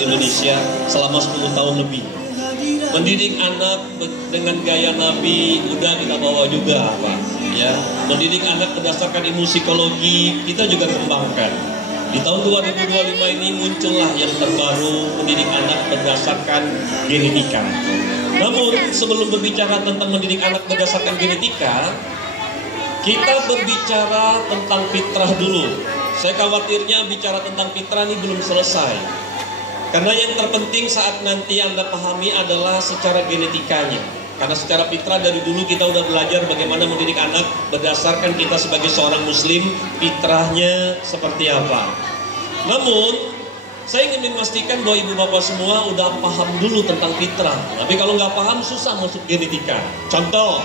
di Indonesia selama 10 tahun lebih. Mendidik anak dengan gaya Nabi udah kita bawa juga, Pak. Ya, mendidik anak berdasarkan ilmu psikologi kita juga kembangkan. Di tahun 2025 ini muncullah yang terbaru, mendidik anak berdasarkan genetika. Namun sebelum berbicara tentang mendidik anak berdasarkan genetika, kita berbicara tentang fitrah dulu. Saya khawatirnya bicara tentang fitrah ini belum selesai. Karena yang terpenting saat nanti Anda pahami adalah secara genetikanya. Karena secara fitrah dari dulu kita udah belajar bagaimana mendidik anak berdasarkan kita sebagai seorang muslim, fitrahnya seperti apa. Namun, saya ingin memastikan bahwa ibu bapak semua udah paham dulu tentang fitrah. Tapi kalau nggak paham susah masuk genetika. Contoh,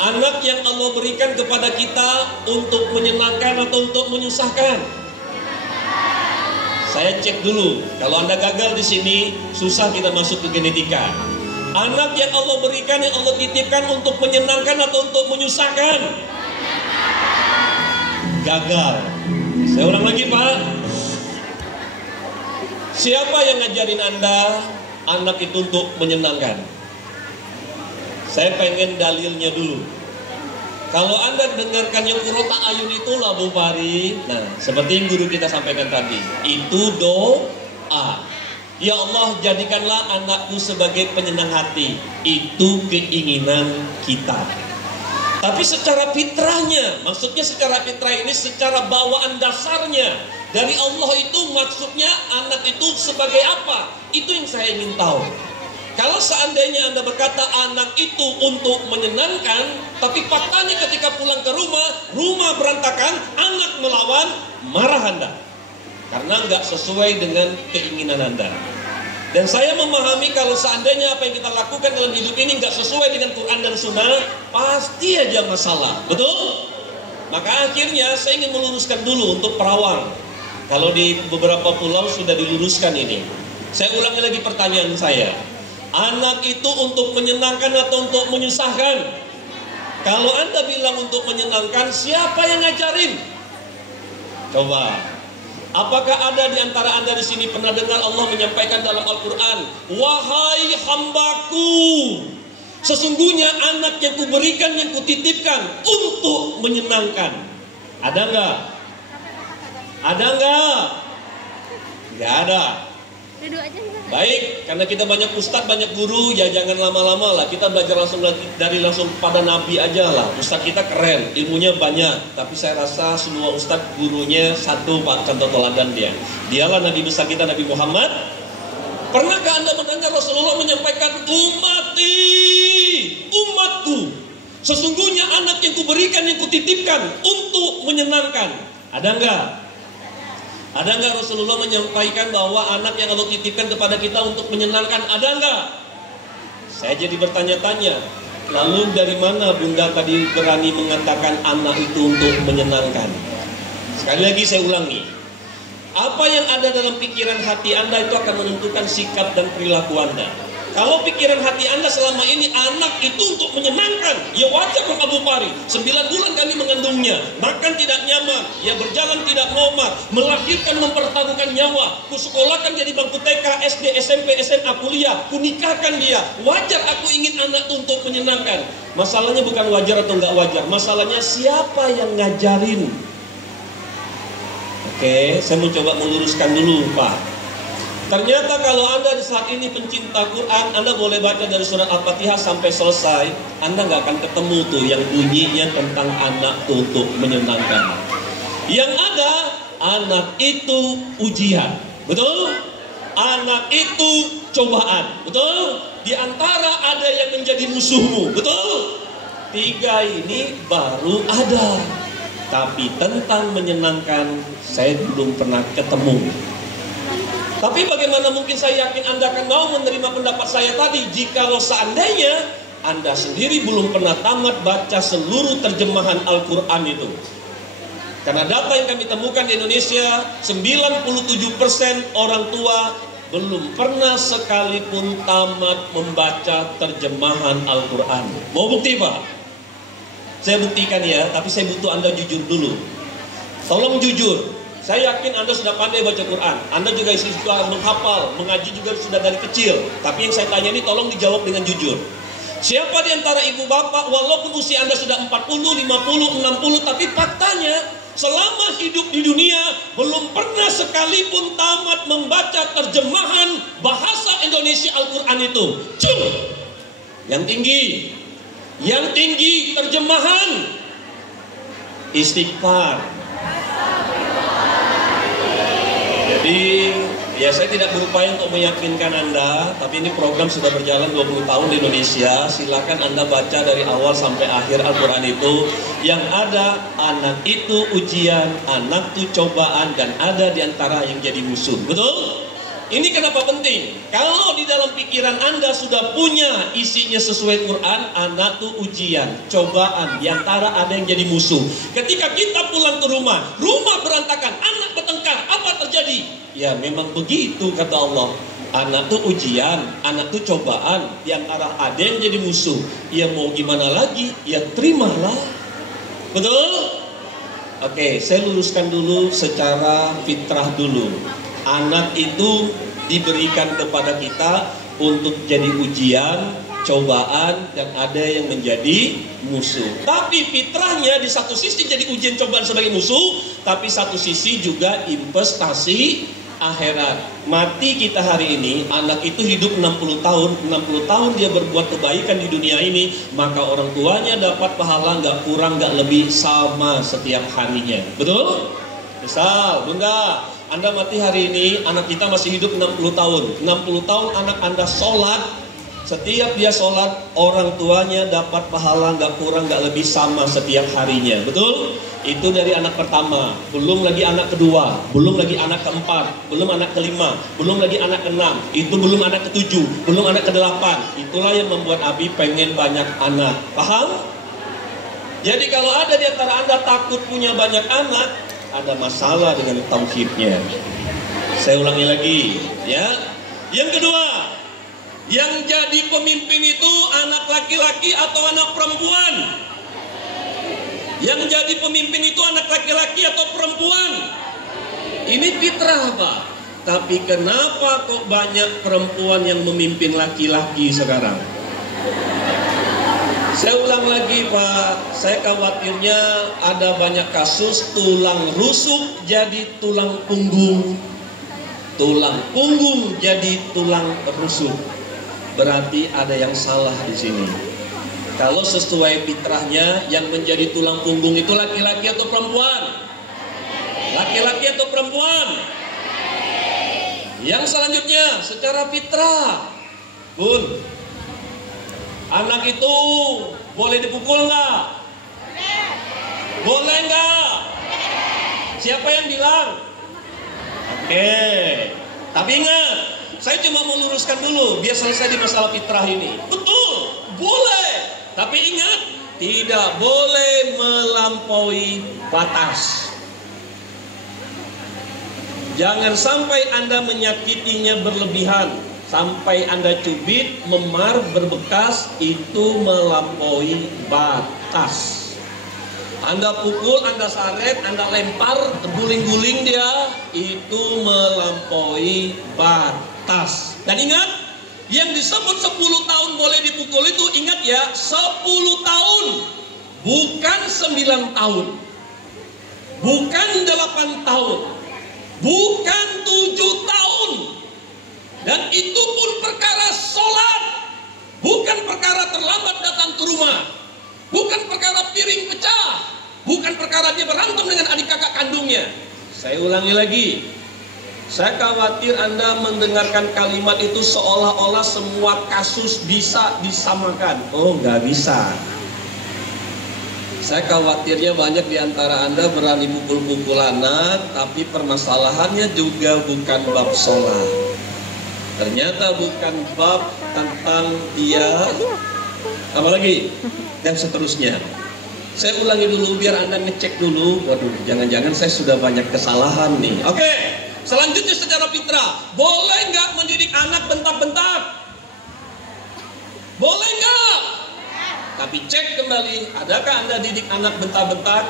anak yang Allah berikan kepada kita untuk menyenangkan atau untuk menyusahkan. Saya cek dulu, kalau Anda gagal di sini, susah kita masuk ke genetika. Anak yang Allah berikan, yang Allah titipkan untuk menyenangkan atau untuk menyusahkan? Gagal. Saya ulang lagi, Pak. Siapa yang ngajarin Anda anak itu untuk menyenangkan? Saya pengen dalilnya dulu. Kalau Anda dengarkan yang kurota ayun itulah Bu Pari. Nah, seperti yang guru kita sampaikan tadi, itu doa. Ya Allah, jadikanlah anakku sebagai penyenang hati. Itu keinginan kita. Tapi secara fitrahnya, maksudnya secara fitrah ini secara bawaan dasarnya dari Allah itu maksudnya anak itu sebagai apa? Itu yang saya ingin tahu. Kalau seandainya Anda berkata anak itu untuk menyenangkan, tapi faktanya ketika pulang ke rumah berantakan, anak melawan, marah Anda. Karena nggak sesuai dengan keinginan Anda. Dan saya memahami kalau seandainya apa yang kita lakukan dalam hidup ini nggak sesuai dengan Quran dan Sunnah, pasti aja masalah. Betul? Maka akhirnya saya ingin meluruskan dulu untuk perawang. Kalau di beberapa pulau sudah diluruskan ini. Saya ulangi lagi pertanyaan saya. Anak itu untuk menyenangkan atau untuk menyusahkan? Kalau Anda bilang untuk menyenangkan, siapa yang ngajarin? Coba. Apakah ada di antara Anda di sini pernah dengar Allah menyampaikan dalam Al-Quran, wahai hambaku, sesungguhnya anak yang kuberikan, yang kutitipkan untuk menyenangkan. Ada enggak? Ada enggak? Enggak ada. Baik, karena kita banyak ustadz, banyak guru, ya jangan lama-lama lah. Kita belajar langsung pada Nabi aja lah. Ustadz kita keren, ilmunya banyak. Tapi saya rasa semua ustadz gurunya satu, Pak, contoh teladan dia. Dialah Nabi besar kita, Nabi Muhammad. Pernahkah Anda mendengar Rasulullah menyampaikan, umatku, sesungguhnya anak yang kuberikan, yang kutitipkan untuk menyenangkan. Ada enggak? Ada enggak Rasulullah menyampaikan bahwa anak yang Allah titipkan kepada kita untuk menyenangkan? Ada enggak? Saya jadi bertanya-tanya. Lalu dari mana Bunda tadi berani mengatakan anak itu untuk menyenangkan? Sekali lagi saya ulangi. Apa yang ada dalam pikiran hati Anda itu akan menentukan sikap dan perilaku Anda. Kalau pikiran hati Anda selama ini anak itu untuk menyenangkan, ya wajar dong Abu Pari. 9 bulan kami mengandungnya, makan tidak nyaman, ya berjalan tidak normal, melahirkan mempertaruhkan nyawa, kusekolahkan jadi bangku TK, SD, SMP, SMA, kuliah, kunikahkan dia. Wajar aku ingin anak untuk menyenangkan. Masalahnya bukan wajar atau enggak wajar, masalahnya siapa yang ngajarin. Oke, saya mau coba meluruskan dulu, Pak. Ternyata kalau Anda di saat ini pencinta Quran, Anda boleh baca dari surat Al-Fatihah sampai selesai, Anda nggak akan ketemu tuh yang bunyinya tentang anak untuk menyenangkan. Yang ada, anak itu ujian, betul? Anak itu cobaan, betul? Di antara ada yang menjadi musuhmu, betul? 3 ini baru ada. Tapi tentang menyenangkan, saya belum pernah ketemu. Tapi bagaimana mungkin saya yakin Anda akan mau menerima pendapat saya tadi jikalau seandainya Anda sendiri belum pernah tamat baca seluruh terjemahan Al-Quran itu. Karena data yang kami temukan di Indonesia, 97% orang tua belum pernah sekalipun tamat membaca terjemahan Al-Quran. Mau bukti, Pak? Saya buktikan ya, tapi saya butuh Anda jujur dulu. Tolong jujur. Saya yakin Anda sudah pandai baca Quran. Anda juga sudah menghafal, mengaji juga sudah dari kecil. Tapi yang saya tanya ini tolong dijawab dengan jujur. Siapa di antara ibu bapak, walaupun usia Anda sudah 40, 50, 60, tapi faktanya selama hidup di dunia belum pernah sekalipun tamat membaca terjemahan bahasa Indonesia Al-Quran itu. Yang tinggi terjemahan istighfar. Jadi ya saya tidak berupaya untuk meyakinkan Anda, tapi ini program sudah berjalan 20 tahun di Indonesia. Silakan Anda baca dari awal sampai akhir Al-Quran itu. Yang ada anak itu ujian, anak itu cobaan, dan ada di antara yang jadi musuh. Betul? Ini kenapa penting? Kalau di dalam pikiran Anda sudah punya isinya sesuai Quran, anak itu ujian, cobaan, di antara ada yang jadi musuh. Ketika kita pulang ke rumah berantakan, anak bertengkar, apa terjadi? Ya memang begitu kata Allah. Anak itu ujian, anak itu cobaan, di antara ada yang jadi musuh. Ya mau gimana lagi? Ya terimalah. Betul? Oke, saya luruskan dulu secara fitrah dulu. Anak itu diberikan kepada kita untuk jadi ujian, cobaan, dan ada yang menjadi musuh. Tapi fitrahnya di satu sisi jadi ujian cobaan sebagai musuh, tapi satu sisi juga investasi akhirat. Mati kita hari ini, anak itu hidup 60 tahun, 60 tahun dia berbuat kebaikan di dunia ini, maka orang tuanya dapat pahala nggak kurang nggak lebih sama setiap harinya. Betul? Misal, Bunda, Anda mati hari ini, anak kita masih hidup 60 tahun. 60 tahun anak Anda sholat, setiap dia sholat, orang tuanya dapat pahala nggak kurang nggak lebih sama setiap harinya. Betul? Itu dari anak pertama, belum lagi anak kedua, belum lagi anak keempat, belum anak kelima, belum lagi anak keenam, itu belum anak ketujuh, belum anak kedelapan. Itulah yang membuat Abi pengen banyak anak. Paham? Jadi kalau ada di antara Anda takut punya banyak anak, ada masalah dengan tauhidnya. Saya ulangi lagi, ya. Yang kedua, yang jadi pemimpin itu anak laki-laki atau anak perempuan? Yang jadi pemimpin itu anak laki-laki atau perempuan? Ini fitrah, Pak. Tapi kenapa kok banyak perempuan yang memimpin laki-laki sekarang? Saya ulang lagi, Pak, saya khawatirnya ada banyak kasus tulang rusuk jadi tulang punggung, tulang punggung jadi tulang rusuk. Berarti ada yang salah di sini. Kalau sesuai fitrahnya, yang menjadi tulang punggung itu laki-laki atau perempuan? Laki-laki atau perempuan? Yang selanjutnya, secara fitrah, Bun, anak itu boleh dipukul nggak? Boleh nggak? Siapa yang bilang? Oke. Tapi ingat, saya cuma mau luruskan dulu biar selesai di masalah fitrah ini. Betul, boleh. Tapi ingat, tidak boleh melampaui batas. Jangan sampai Anda menyakitinya berlebihan. Sampai Anda cubit, memar, berbekas, itu melampaui batas. Anda pukul, Anda saret, Anda lempar, guling-guling dia, itu melampaui batas. Dan ingat, yang disebut 10 tahun boleh dipukul itu, ingat ya, 10 tahun, bukan 9 tahun, bukan 8 tahun, bukan 7 tahun. Dan itu pun perkara sholat, bukan perkara terlambat datang ke rumah, bukan perkara piring pecah, bukan perkara dia berantem dengan adik kakak kandungnya. Saya ulangi lagi, saya khawatir Anda mendengarkan kalimat itu seolah-olah semua kasus bisa disamakan. Oh, nggak bisa. Saya khawatirnya banyak di antara Anda berani pukul-pukul anak, tapi permasalahannya juga bukan bab sholat. Ternyata bukan bab tentang dia, apalagi, dan seterusnya. Saya ulangi dulu biar Anda ngecek dulu. Waduh, jangan-jangan saya sudah banyak kesalahan nih. Oke, selanjutnya secara fitrah, boleh nggak mendidik anak bentak-bentak? Boleh nggak? Tapi cek kembali, adakah Anda didik anak bentak-bentak?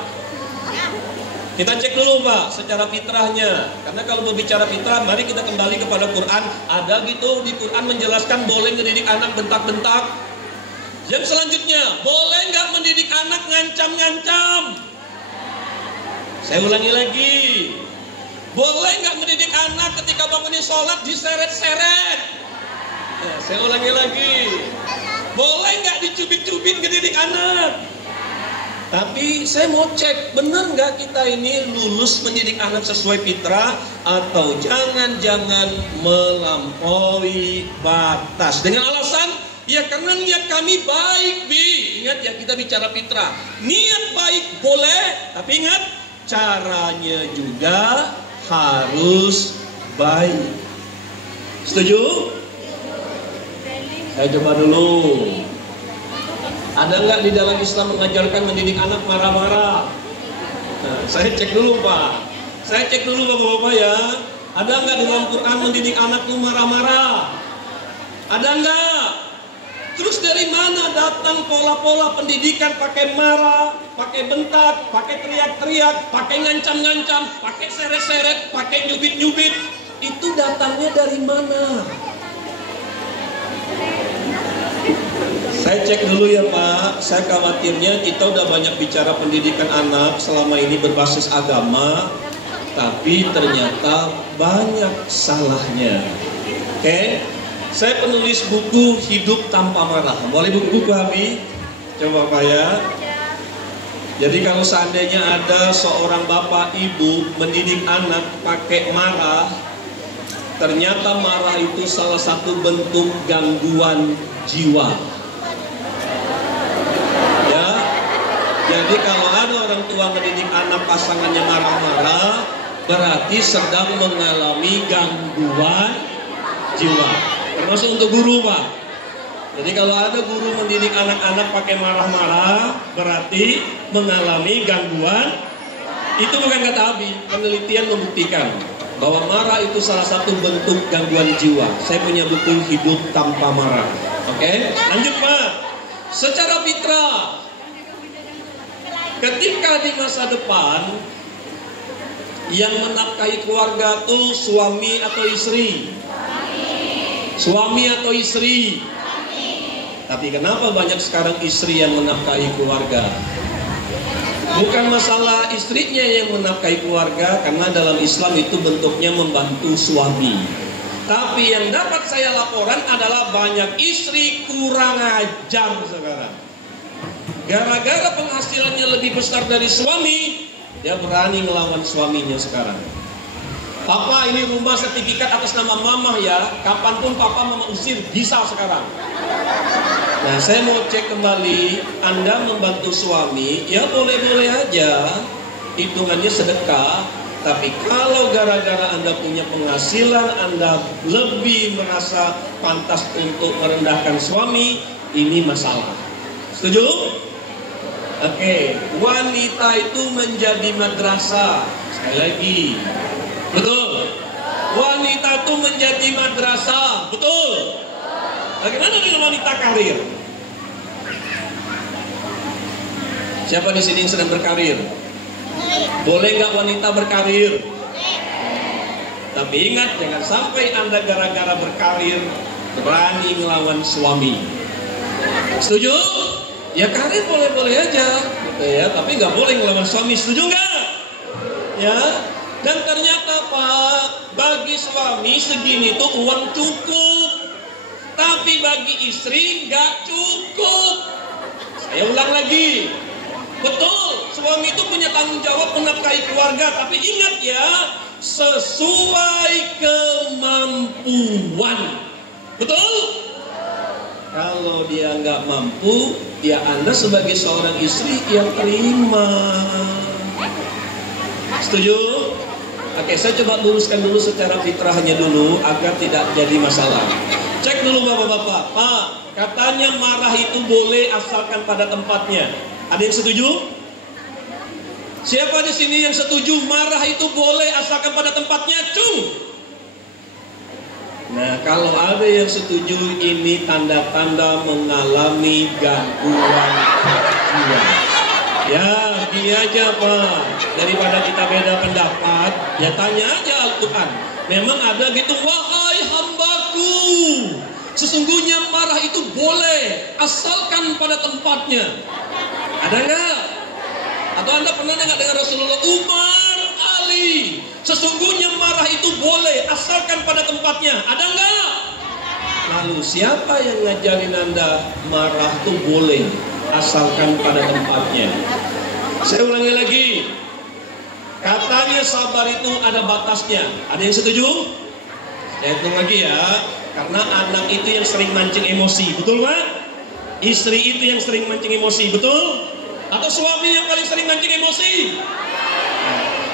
Kita cek dulu Pak, secara fitrahnya. Karena kalau berbicara fitrah, mari kita kembali kepada Quran. Ada gitu di Quran menjelaskan boleh mendidik anak bentak-bentak. Yang selanjutnya, boleh nggak mendidik anak ngancam-ngancam? Saya ulangi lagi. Boleh nggak mendidik anak ketika bangunin sholat diseret-seret? Nah, saya ulangi lagi. Boleh nggak dicubit-cubit ngedidik anak? Tapi saya mau cek, benar nggak kita ini lulus mendidik anak sesuai fitrah, atau jangan-jangan melampaui batas dengan alasan ya karena niat kami baik, Bi. Ingat ya, kita bicara fitrah. Niat baik boleh, tapi ingat caranya juga harus baik. Setuju? Saya coba dulu. Ada nggak di dalam Islam mengajarkan mendidik anak marah-marah? Nah, saya cek dulu Pak. Saya cek dulu Bapak-Bapak ya. Ada nggak di dalam Quran mendidik anak itu marah-marah? Ada nggak? Terus dari mana datang pola-pola pendidikan pakai marah, pakai bentak, pakai teriak-teriak, pakai ngancam-ngancam, pakai seret-seret, pakai nyubit-nyubit? Itu datangnya dari mana? Saya cek dulu ya Pak. Saya khawatirnya kita udah banyak bicara pendidikan anak selama ini berbasis agama, tapi ternyata banyak salahnya. Oke? Saya penulis buku Hidup Tanpa Marah. Boleh buku Abi? Coba Pak ya. Jadi kalau seandainya ada seorang bapak ibu mendidik anak pakai marah, ternyata marah itu salah satu bentuk gangguan jiwa. Jadi kalau ada orang tua mendidik anak pasangannya marah-marah, berarti sedang mengalami gangguan jiwa. Termasuk untuk guru Pak. Jadi kalau ada guru mendidik anak-anak pakai marah-marah, berarti mengalami gangguan. Itu bukan kata Abi, penelitian membuktikan bahwa marah itu salah satu bentuk gangguan jiwa. Saya punya buku Hidup Tanpa Marah. Oke, lanjut Pak. Secara fitrah, ketika di masa depan yang menafkahi keluarga itu suami atau istri? Suami atau istri? Tapi kenapa banyak sekarang istri yang menafkahi keluarga? Bukan masalah istrinya yang menafkahi keluarga, karena dalam Islam itu bentuknya membantu suami. Tapi yang dapat saya laporan adalah banyak istri kurang ajar sekarang. Gara-gara penghasilannya lebih besar dari suami, dia berani ngelawan suaminya sekarang. Papa, ini rumah sertifikat atas nama mama ya. Kapanpun papa mama usir, bisa sekarang. Nah, saya mau cek kembali. Anda membantu suami, ya boleh-boleh aja. Hitungannya sedekah. Tapi kalau gara-gara Anda punya penghasilan, Anda lebih merasa pantas untuk merendahkan suami, ini masalah. Setuju? Oke, wanita itu menjadi madrasah. Sekali lagi, betul. Wanita itu menjadi madrasah, betul. Bagaimana dengan wanita karir? Siapa di sini yang sedang berkarir? Boleh nggak wanita berkarir? Tapi ingat, jangan sampai Anda gara-gara berkarir berani melawan suami. Setuju? Ya karir boleh-boleh aja, gitu ya. Tapi nggak boleh ngelawan suami. Setuju nggak? Ya. Dan ternyata Pak, bagi suami segini tuh uang cukup, tapi bagi istri nggak cukup. Saya ulang lagi, betul, suami itu punya tanggung jawab menafkahi keluarga, tapi ingat ya, sesuai kemampuan. Betul? Kalau dia nggak mampu, ya Anda sebagai seorang istri yang terima. Setuju? Oke, saya coba luruskan dulu secara fitrahnya dulu agar tidak jadi masalah. Cek dulu bapak-bapak. Pak, katanya marah itu boleh asalkan pada tempatnya. Ada yang setuju? Siapa di sini yang setuju marah itu boleh asalkan pada tempatnya? Cung. Nah, kalau ada yang setuju, ini tanda-tanda mengalami gangguan jiwa. Ya, Gini aja Pak, daripada kita beda pendapat, ya tanya aja Al-Quran. Memang ada gitu, wahai hambaku, sesungguhnya marah itu boleh, asalkan pada tempatnya. Ada nggak? Atau Anda pernah nggak dengar Rasulullah, Umar, Ali, sesungguhnya marah itu boleh, asalkan pada tempatnya. Ada nggak? Lalu siapa yang ngajarin Anda marah itu boleh, asalkan pada tempatnya? Saya ulangi lagi, katanya sabar itu ada batasnya. Ada yang setuju? Saya hitung lagi ya. Karena anak itu yang sering mancing emosi, betul Pak? Istri itu yang sering mancing emosi, betul? Atau suami yang paling sering mancing emosi?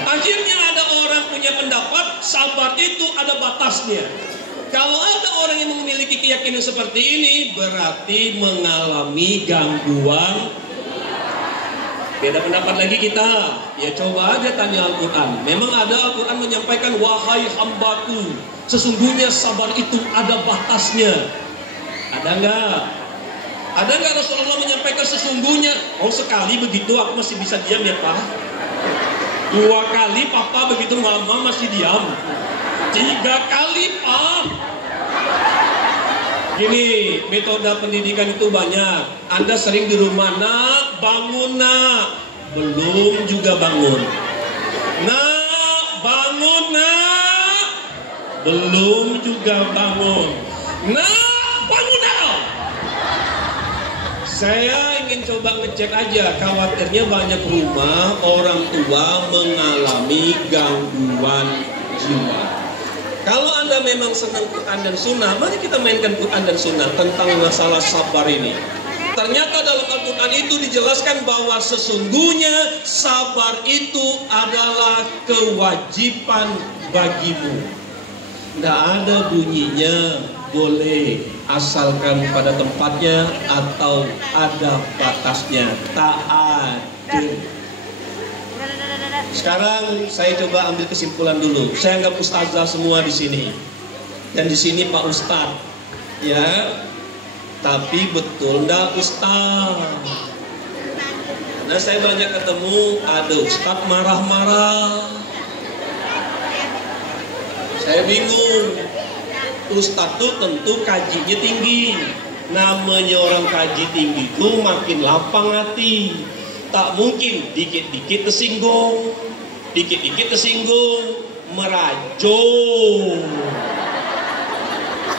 Akhirnya ada orang punya pendapat, sabar itu ada batasnya. Kalau ada orang yang memiliki keyakinan seperti ini, berarti mengalami gangguan. Beda pendapat lagi kita, ya coba aja tanya Al-Quran. Memang ada Al-Quran menyampaikan, wahai hambaku, sesungguhnya sabar itu ada batasnya. Ada nggak? Ada nggak Rasulullah menyampaikan sesungguhnya? Oh sekali begitu aku masih bisa diam ya Pak. 2 kali Papa begitu lama masih diam. 3 kali Pak. Gini, metode pendidikan itu banyak. Anda sering di rumah, nak bangun nak, belum juga bangun. Nak bangun nak, belum juga bangun. Nak bangun nak. Saya ingin coba ngecek aja, khawatirnya banyak rumah orang tua mengalami gangguan jiwa. Kalau Anda memang senang Quran dan Sunnah, mari kita mainkan Quran dan Sunnah tentang masalah sabar ini. Ternyata dalam Al-Quran itu dijelaskan bahwa sesungguhnya sabar itu adalah kewajiban bagimu. Tidak ada bunyinya boleh, asalkan pada tempatnya atau ada batasnya. Tak ada. Sekarang saya coba ambil kesimpulan dulu. Saya anggap ustazah semua di sini, dan di sini Pak Ustadz, ya. Tapi betul ndak Ustaz? Nah saya banyak ketemu ada Ustadz marah-marah. Saya bingung. Ustadz tuh tentu kajinya tinggi. Namanya orang kaji tinggi itu makin lapang hati. Tak mungkin dikit-dikit tersinggung, dikit-dikit tersinggung, merajung.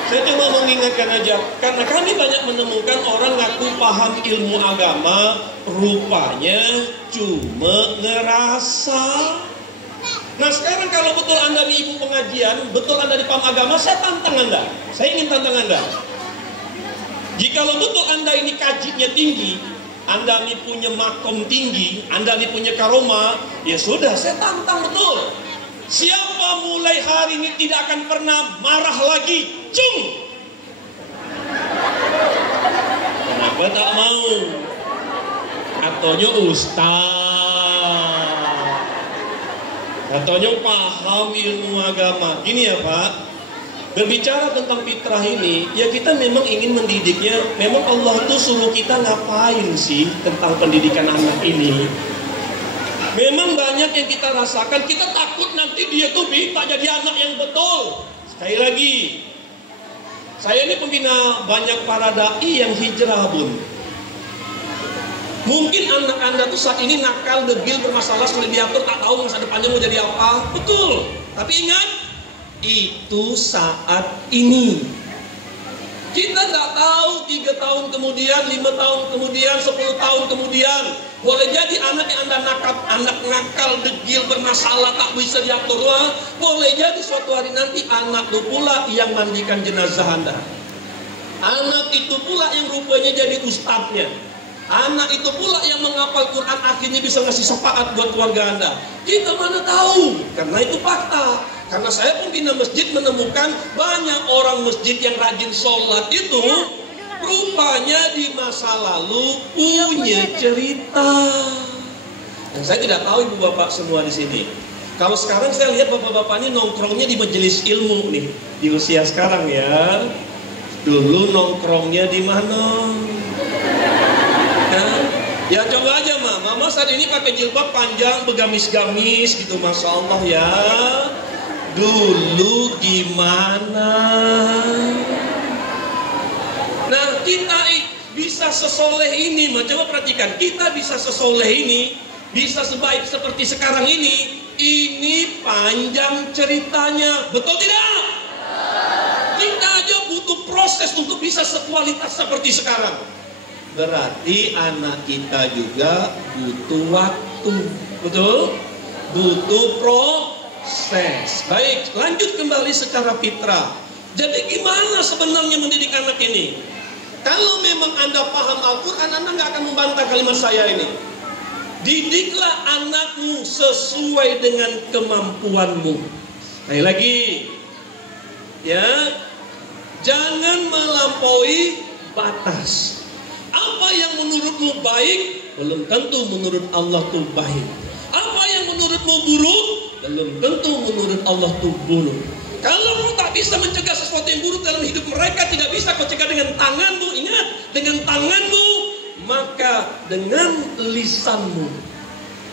Saya cuma mengingatkan aja, karena kami banyak menemukan orang ngaku paham ilmu agama, rupanya cuma ngerasa. Nah sekarang kalau betul Anda di ibu pengajian, betul Anda di paham agama, saya tantang Anda. Saya ingin tantang Anda. Jikalau betul Anda ini kajinya tinggi, Anda ini punya makom tinggi, Anda ini punya karomah, ya sudah, saya tantang betul. Siapa mulai hari ini tidak akan pernah marah lagi? Cung! Kenapa tak mau? Katanya ustaz, katanya paham ilmu agama. Gini ya Pak, berbicara tentang fitrah ini, ya kita memang ingin mendidiknya. Memang Allah tuh suruh kita ngapain sih tentang pendidikan anak ini? Memang banyak yang kita rasakan, kita takut nanti dia tuh bisa jadi anak yang betul. Sekali lagi, saya ini pembina banyak para dai yang hijrah Bun. Mungkin anak Anda tuh saat ini nakal, degil, bermasalah, sulit diatur, tak tahu masa depannya mau jadi apa. Betul, tapi ingat, itu saat ini. Kita tidak tahu 3 tahun kemudian, 5 tahun kemudian, 10 tahun kemudian. Boleh jadi anak yang Anda anak nakal, degil, bermasalah, tak bisa diatur. Boleh jadi suatu hari nanti anak itu pula yang mandikan jenazah Anda. Anak itu pula yang rupanya jadi ustadznya. Anak itu pula yang menghafal Quran, akhirnya bisa ngasih syafaat buat keluarga Anda. Kita mana tahu, karena itu fakta. Karena saya pembina masjid menemukan banyak orang masjid yang rajin sholat itu rupanya di masa lalu punya cerita. Dan saya tidak tahu ibu bapak semua di sini. Kalau sekarang saya lihat bapak-bapak ini nongkrongnya di majelis ilmu nih, di usia sekarang ya. Dulu nongkrongnya di mana? Ya coba aja mama mama saat ini pakai jilbab panjang, begamis-gamis gitu, Masya Allah ya. Dulu gimana? Nah, kita bisa sesoleh ini, coba perhatikan, kita bisa sesoleh ini, bisa sebaik seperti sekarang ini panjang ceritanya, betul tidak? Kita aja butuh proses untuk bisa sekualitas seperti sekarang. Berarti anak kita juga butuh waktu, betul? Butuh proses. Baik, lanjut kembali secara fitrah. Jadi gimana sebenarnya mendidik anak ini? Kalau memang Anda paham Al-Quran, Anda nggak akan membantah kalimat saya ini. Didiklah anakmu sesuai dengan kemampuanmu. Sekali lagi, ya, jangan melampaui batas. Apa yang menurutmu baik, belum tentu menurut Allah itu baik. Apa yang menurutmu buruk, belum tentu menurut Allah itu buruk. Kalau kau tak bisa mencegah sesuatu yang buruk dalam hidup mereka, tidak bisa kau cegah dengan tanganmu. Ingat, dengan tanganmu, maka dengan lisanmu.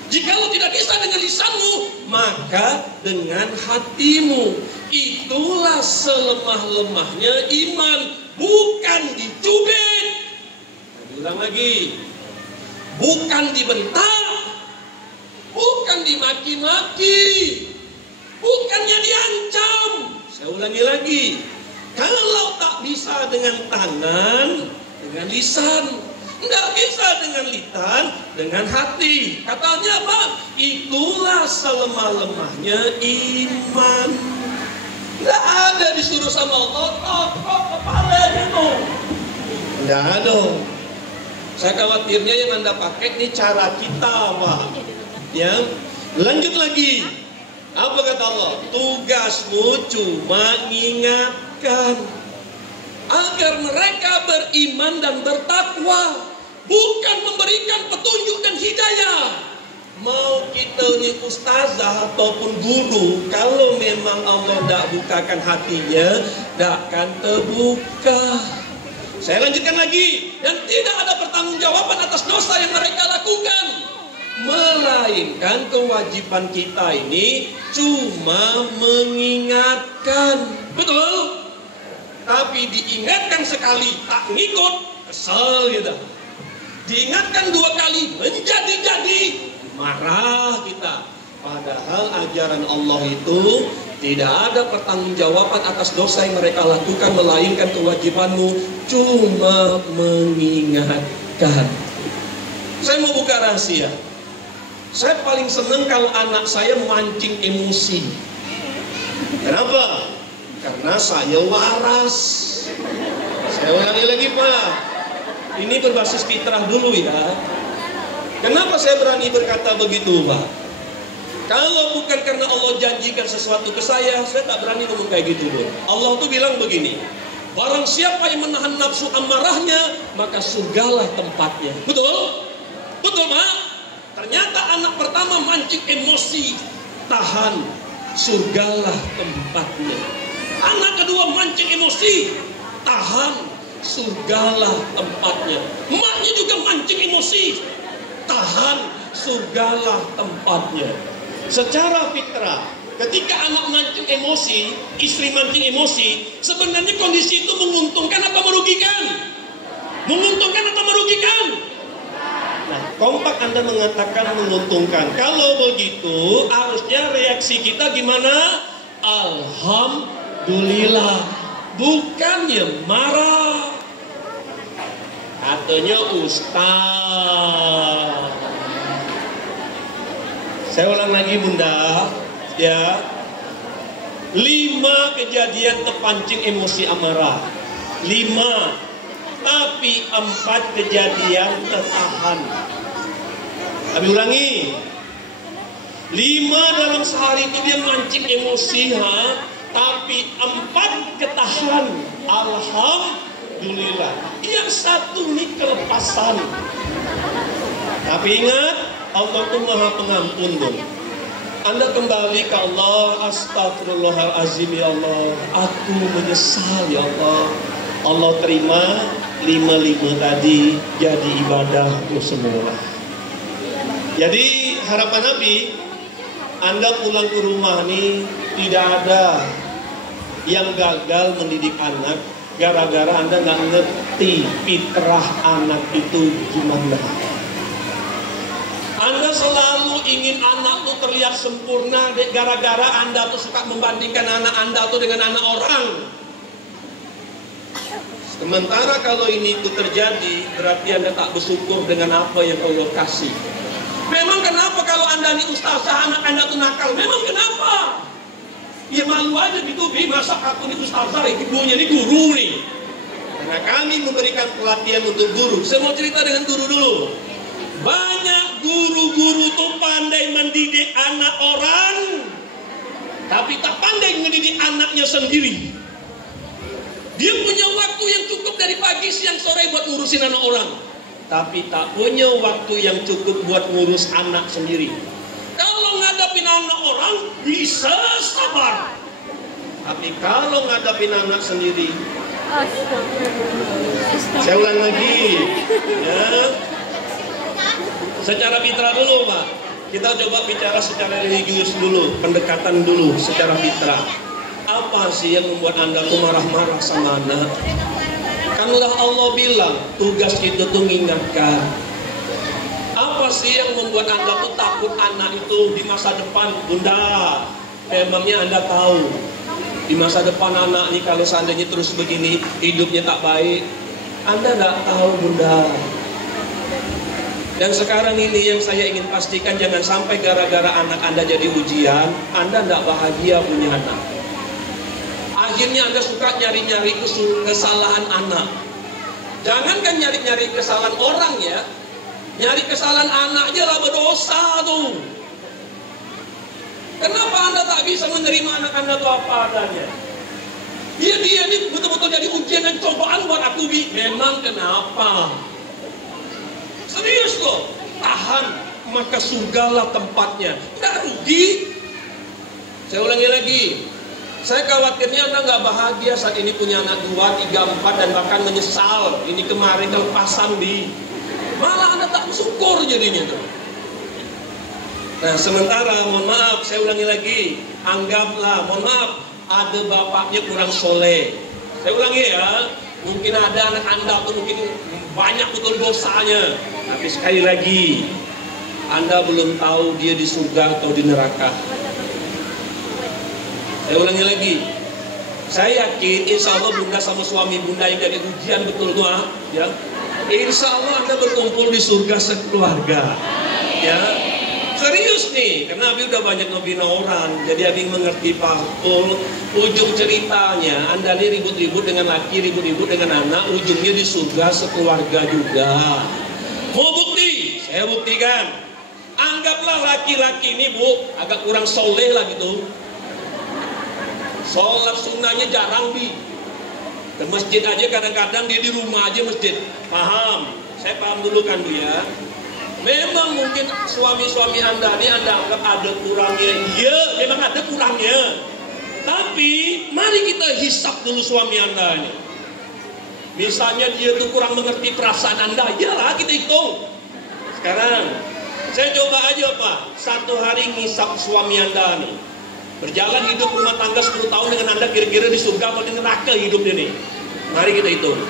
Jikalau tidak bisa dengan lisanmu, maka dengan hatimu. Itulah selemah-lemahnya iman, bukan dicubit. Ulang lagi, bukan dibentak, bukan dimaki-maki, bukannya diancam. Saya ulangi lagi, kalau tak bisa dengan tangan, dengan lisan, tidak bisa dengan lisan, dengan hati. Katanya apa? Itulah selemah-lemahnya iman. Tidak ada disuruh sama Allah, tokok kepala itu. Tidak ada. Saya khawatirnya yang Anda pakai ini cara kita, Pak. Ya, lanjut lagi. Apa kata Allah? Tugasmu cuma mengingatkan agar mereka beriman dan bertakwa, bukan memberikan petunjuk dan hidayah. Mau kita ini ustazah ataupun guru, kalau memang Allah tidak bukakan hatinya, tidak akan terbuka. Saya lanjutkan lagi, dan tidak ada pertanggungjawaban atas dosa yang mereka lakukan, melainkan kewajiban kita ini cuma mengingatkan. Betul? Tapi diingatkan sekali tak ngikut, kesal kita. Diingatkan 2 kali, menjadi-jadi, marah kita. Padahal ajaran Allah itu tidak ada pertanggungjawaban atas dosa yang mereka lakukan, melainkan kewajibanmu cuma mengingatkan. Saya mau buka rahasia. Saya paling senang kalau anak saya mancing emosi. Kenapa? Karena saya waras. Saya ulangi lagi, Pak. Ini berbasis fitrah dulu ya. Kenapa saya berani berkata begitu, Pak? Kalau bukan karena Allah janjikan sesuatu ke saya tak berani ngomong kayak gitu loh. Allah tuh bilang begini, barang siapa yang menahan nafsu amarahnya, maka surgalah tempatnya. Betul? Betul, Pak? Ternyata anak pertama mancing emosi, tahan, surgalah tempatnya. Anak kedua mancing emosi, tahan, surgalah tempatnya. Emaknya juga mancing emosi, tahan, surgalah tempatnya. Secara fitrah, ketika anak mancing emosi, istri mancing emosi, sebenarnya kondisi itu menguntungkan atau merugikan? Menguntungkan atau merugikan? Nah, kompak Anda mengatakan menguntungkan. Kalau begitu, harusnya reaksi kita gimana? Alhamdulillah. Bukannya marah. Katanya Ustaz. Saya ulang lagi, Bunda, ya. 5 kejadian terpancing emosi amarah. 5, tapi 4 kejadian tertahan. Kami ulangi. 5 dalam sehari itu dia mancing emosi, tapi 4 ketahan. Alhamdulillah. Yang 1 ini kelepasan. Tapi ingat, Allah itu maha pengampun dong. Anda kembali ke Allah, astagfirullahalazim ya Allah, aku menyesal ya Allah. Allah terima 5 tadi jadi ibadah untuk semua. Jadi harapan Nabi, Anda pulang ke rumah nih tidak ada yang gagal mendidik anak gara-gara Anda nggak ngerti fitrah anak itu gimana. Anda selalu ingin anak tuh terlihat sempurna gara-gara Anda tuh suka membandingkan anak Anda tuh dengan anak orang. Sementara kalau ini itu terjadi, berarti Anda tak bersyukur dengan apa yang Allah kasih. Memang kenapa kalau Anda ini ustazah, anak Anda tuh nakal? Memang kenapa? Ya malu aja gitu, masa aku ini ustazah, ibunya ini guru nih. Karena kami memberikan pelatihan untuk guru. Saya mau cerita dengan guru dulu. Banyak guru-guru tuh pandai mendidik anak orang, tapi tak pandai mendidik anaknya sendiri. Dia punya waktu yang cukup dari pagi, siang, sore buat ngurusin anak orang, tapi tak punya waktu yang cukup buat ngurus anak sendiri. Kalau ngadapin anak orang bisa sabar, tapi kalau ngadapin anak sendiri, saya ulang lagi ya. Secara fitrah dulu Pak, kita coba bicara secara religius dulu, pendekatan dulu secara fitrah. Apa sih yang membuat Anda tuh marah-marah sama anak? Kan udah Allah bilang tugas kita tuh mengingatkan. Apa sih yang membuat Anda tuh takut anak itu di masa depan? Bunda, memangnya Anda tahu di masa depan anak ini kalau seandainya terus begini hidupnya tak baik? Anda nggak tahu Bunda. Dan sekarang ini yang saya ingin pastikan, jangan sampai gara-gara anak Anda jadi ujian, Anda nggak bahagia punya anak. Akhirnya Anda suka nyari-nyari kesalahan anak. Jangankan nyari-nyari kesalahan orang ya, nyari kesalahan anak aja lah berdosa tuh. Kenapa Anda tak bisa menerima anak Anda itu apa adanya? Dia ini betul-betul jadi ujian dan cobaan buat aku Bi. Memang kenapa? Serius loh, tahan, maka surgalah tempatnya. Nggak rugi. Saya ulangi lagi, saya khawatirnya Anda nggak bahagia saat ini punya anak 2, 3, 4 dan bahkan menyesal. Ini kemarin kelepasan Bi. Malah Anda tak bersyukur jadinya tuh. Nah sementara, mohon maaf, saya ulangi lagi, anggaplah, mohon maaf, ada bapaknya kurang soleh. Saya ulangi ya, mungkin ada anak Anda tuh mungkin banyak betul dosanya. Tapi sekali lagi, Anda belum tahu dia di surga atau di neraka. Saya ulangi lagi, saya yakin insya Allah Bunda sama suami Bunda yang jadi ujian betul tuh ya. Insya Allah Anda berkumpul di surga sekeluarga ya. Serius nih, karena Abi udah banyak ngebina orang, jadi Abi mengerti Pakul. Ujung ceritanya, Anda nih ribut-ribut dengan laki, ribut-ribut dengan anak, ujungnya di surga sekeluarga juga. Mau bukti? Saya buktikan. Anggaplah laki-laki ini Bu, agak kurang soleh lah gitu. Sholat sunnahnya jarang Bi. Ke masjid aja kadang-kadang dia di rumah aja masjid. Paham? Saya paham dulu kan Bu ya. Memang mungkin suami-suami Anda ini Anda anggap ada kurangnya. Iya, memang ada kurangnya. Tapi mari kita hisap dulu suami Anda ini. Misalnya dia tuh kurang mengerti perasaan Anda, iyalah kita hitung. Sekarang saya coba aja Pak, satu hari ngisap suami Anda nih. Berjalan hidup rumah tangga 10 tahun dengan Anda, kira-kira di surga atau di neraka hidupnya nih. Mari kita hitung.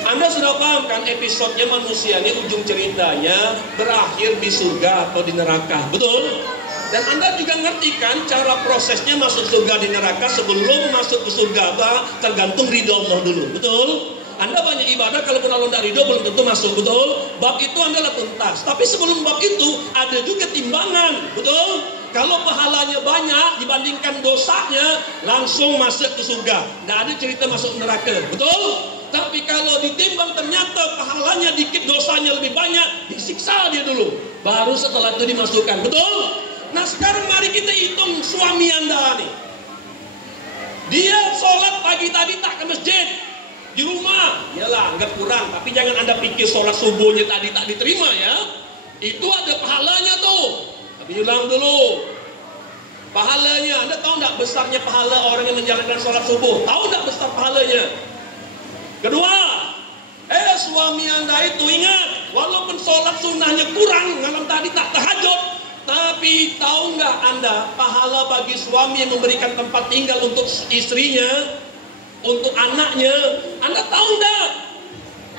Anda sudah paham kan episodenya manusia ini ujung ceritanya berakhir di surga atau di neraka, betul? Dan Anda juga ngerti kan cara prosesnya masuk surga di neraka sebelum masuk ke surga apa? Tergantung ridho Allah dulu, betul? Anda banyak ibadah, kalau pun Allah tidak ridho belum tentu masuk, betul? Bab itu Anda lah tuntas. Tapi sebelum bab itu ada juga timbangan, betul? Kalau pahalanya banyak dibandingkan dosanya, langsung masuk ke surga. Tidak ada cerita masuk neraka, betul? Tapi kalau ditimbang ternyata pahalanya dikit, dosanya lebih banyak, disiksa dia dulu. Baru setelah itu dimasukkan, betul? Nah sekarang mari kita hitung suami Anda nih. Dia sholat pagi tadi tak ke masjid. Di rumah, yalah anggap kurang. Tapi jangan Anda pikir sholat subuhnya tadi tak diterima ya. Itu ada pahalanya tuh. Tapi ulang dulu. Pahalanya, Anda tahu tidak besarnya pahala orang yang menjalankan sholat subuh? Tahu tidak besar pahalanya? Kedua, suami Anda itu ingat, walaupun sholat sunnahnya kurang, malam tadi tak tahajud, tapi tahu nggak Anda, pahala bagi suami yang memberikan tempat tinggal untuk istrinya, untuk anaknya. Anda tahu nggak?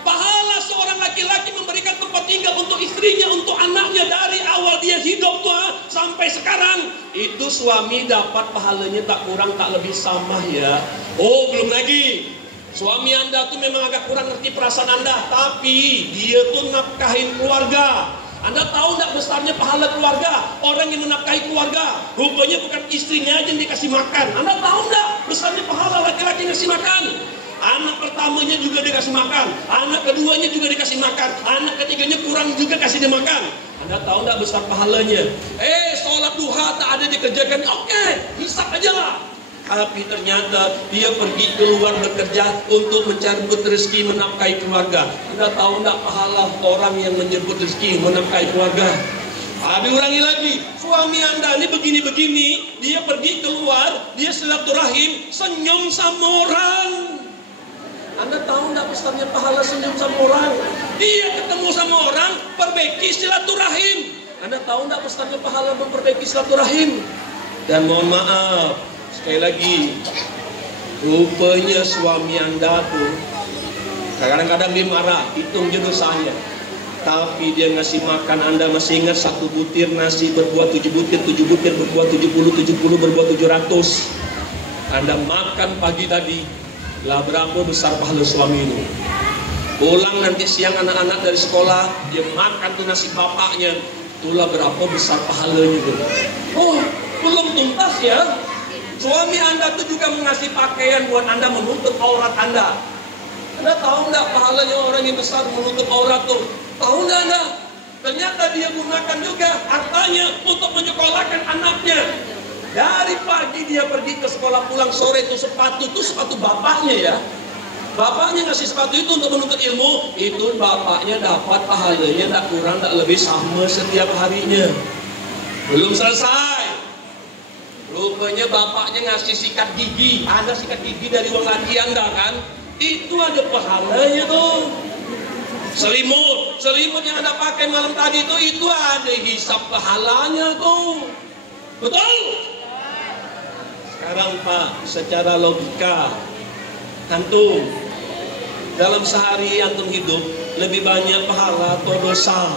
Pahala seorang laki-laki memberikan tempat tinggal untuk istrinya, untuk anaknya dari awal dia hidup tua sampai sekarang, itu suami dapat pahalanya tak kurang tak lebih sama ya. Oh, belum lagi suami Anda tuh memang agak kurang ngerti perasaan Anda, tapi dia tuh nafkahin keluarga. Anda tahu nggak besarnya pahala keluarga? Orang yang menafkahi keluarga, rupanya bukan istrinya aja yang dikasih makan. Anda tahu nggak besarnya pahala laki-laki yang dikasih makan? Anak pertamanya juga dikasih makan, anak keduanya juga dikasih makan, anak ketiganya kurang juga kasih dia makan. Anda tahu nggak besar pahalanya? Sholat duha tak ada dikerjakan, oke, hisap aja lah. Tapi ternyata dia pergi keluar bekerja untuk mencari rezeki, menafkahi keluarga. Anda tahu nggak pahala orang yang menyebut rezeki, menafkahi keluarga? Diulangi lagi, suami Anda ini begini-begini, dia pergi keluar, dia silaturahim, senyum sama orang. Anda tahu nggak besarnya pahala senyum sama orang? Dia ketemu sama orang, perbaiki silaturahim. Anda tahu nggak besarnya pahala memperbaiki silaturahim? Dan mohon maaf, sekali lagi, rupanya suami Anda tuh kadang-kadang dia marah, hitung je dosanya. Tapi dia ngasih makan Anda, masih ingat 1 butir nasi berbuat 7 butir, 7 butir berbuat 70, 70 berbuat 700. Anda makan pagi tadi, lah berapa besar pahala suami itu. Pulang nanti siang anak-anak dari sekolah, dia makan tuh nasi bapaknya, itulah berapa besar pahalanya itu. Oh, belum tuntas ya. Suami Anda tuh juga mengasih pakaian buat Anda menutup aurat Anda. Anda tahu nggak pahalanya orang yang besar menutup aurat tuh? Tahu nggak Anda? Ternyata dia gunakan juga hartanya untuk menyekolahkan anaknya. Dari pagi dia pergi ke sekolah, pulang sore itu sepatu bapaknya ya. Bapaknya ngasih sepatu itu untuk menuntut ilmu, itu bapaknya dapat pahalanya tak kurang tak lebih sama setiap harinya. Belum selesai. Rupanya bapaknya ngasih sikat gigi. Anda sikat gigi dari uang gaji Anda kan? Itu ada pahalanya tuh. Selimut yang Anda pakai malam tadi itu ada hisap pahalanya tuh. Betul? Sekarang Pak, secara logika, antum dalam sehari antum hidup lebih banyak pahala atau dosa?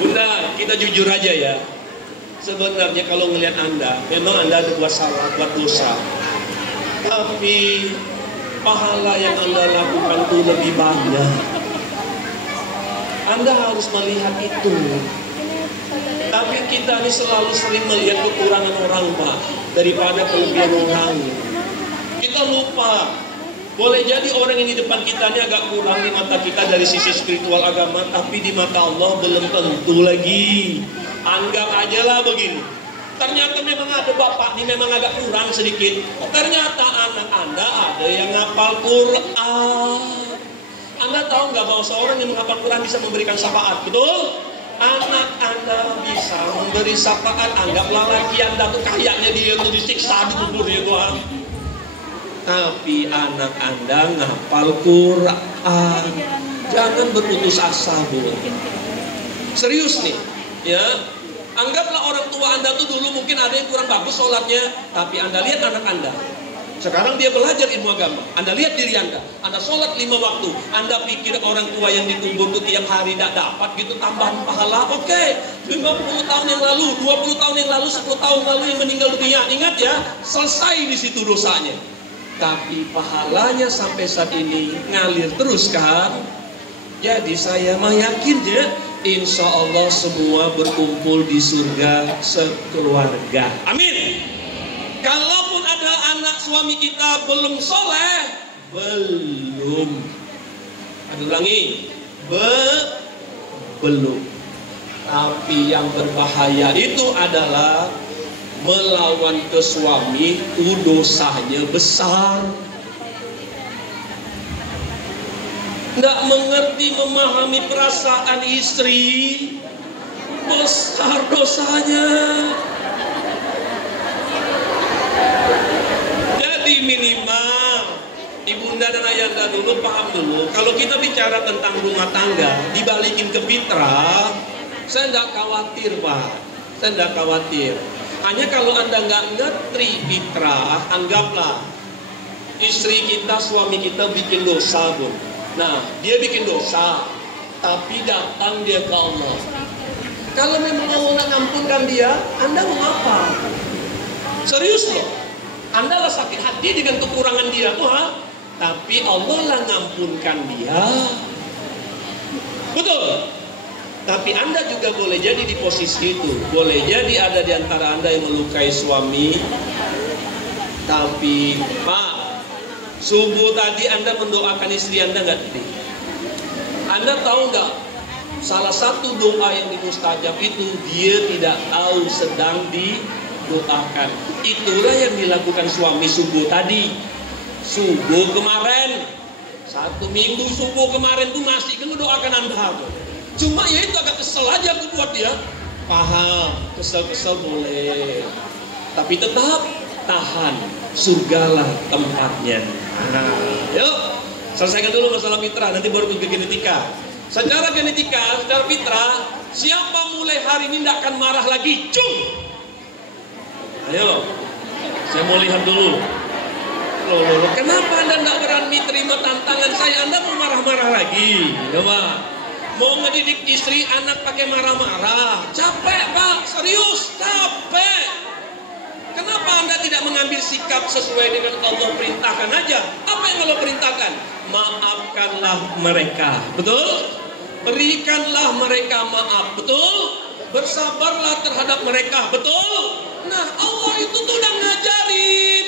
Bunda, kita jujur aja ya. Sebenarnya kalau ngelihat Anda, memang Anda ada buat salah, buat dosa. Tapi pahala yang Anda lakukan itu lebih banyak. Anda harus melihat itu. Tapi kita ini selalu sering melihat kekurangan orang Pak, daripada kelebihan orang. Kita lupa, boleh jadi orang yang di depan kita ini agak kurang di mata kita dari sisi spiritual agama, tapi di mata Allah belum tentu lagi. Anggap aja lah begini, ternyata memang ada bapak ini memang agak kurang sedikit. Ternyata anak Anda ada yang ngapal Quran. Anda tahu nggak bahwa seorang yang menghafal Quran bisa memberikan syafaat, betul? Anak Anda bisa memberi syafaat. Anggaplah laki Anda tuh kayaknya dia tuh disiksa di kuburnya doang. Tapi anak Anda ngapal Quran. Jangan berputus asa, Bu. Serius nih, ya. Anggaplah orang tua Anda tuh dulu mungkin ada yang kurang bagus sholatnya, tapi Anda lihat anak Anda. Sekarang dia belajar ilmu agama. Anda lihat diri Anda sholat 5 waktu. Anda pikir orang tua yang dikubur itu tiap hari tidak dapat gitu tambahan pahala? Oke, 50 tahun yang lalu, 20 tahun yang lalu, 10 tahun lalu yang meninggal dunia. Ingat ya, selesai di situ dosanya. Tapi pahalanya sampai saat ini ngalir terus kan? Jadi saya yakin ya, insya Allah semua berkumpul di surga sekeluarga. Amin. Kalaupun ada anak suami kita belum soleh, belum. Aduh ulangi, belum. Tapi yang berbahaya itu adalah melawan ke suami, itu dosanya besar. Tidak mengerti, memahami perasaan istri, besar dosanya. Jadi minimal Ibunda dan ayanda dulu paham dulu. Kalau kita bicara tentang rumah tangga, dibalikin ke fitrah, saya tidak khawatir Pak. Saya tidak khawatir. Hanya kalau Anda nggak ngerti fitrah, anggaplah istri kita, suami kita bikin dosa, Bu. Nah, dia bikin dosa, tapi datang dia ke Allah. Kalau memang Allah ngampunkan dia, Anda mau apa? Serius loh. Anda lah sakit hati dengan kekurangan dia tuh, ha? Tapi Allah lah ngampunkan dia. Betul. Tapi Anda juga boleh jadi di posisi itu. Boleh jadi ada di antara Anda yang melukai suami. Tapi Pak, subuh tadi Anda mendoakan istri Anda nggak tadi? Anda tahu nggak? Salah satu doa yang dimustajab itu dia tidak tahu sedang didoakan. Itulah yang dilakukan suami subuh tadi. Subuh kemarin, 1 minggu subuh kemarin tuh masih kan mendoakan Anda tuh. Cuma ya itu agak kesel aja aku buat dia. Paham, kesel-kesel boleh. Tapi tetap tahan, surgalah tempatnya. Nah, yuk selesaikan dulu masalah fitrah, nanti baru ke genetika. Secara genetika, secara fitrah, siapa mulai hari ini tidak akan marah lagi? Cung! Ayo loh, saya mau lihat dulu. Loh, kenapa Anda tidak berani terima tantangan saya? Anda mau marah-marah lagi? Coba. Mau ngedidik istri, anak pakai marah-marah. Capek Pak, serius, capek. Kenapa Anda tidak mengambil sikap sesuai dengan Allah perintahkan aja? Apa yang Allah perintahkan? Maafkanlah mereka, betul? Berikanlah mereka maaf, betul? Bersabarlah terhadap mereka, betul? Nah, Allah itu tuh udah ngajarin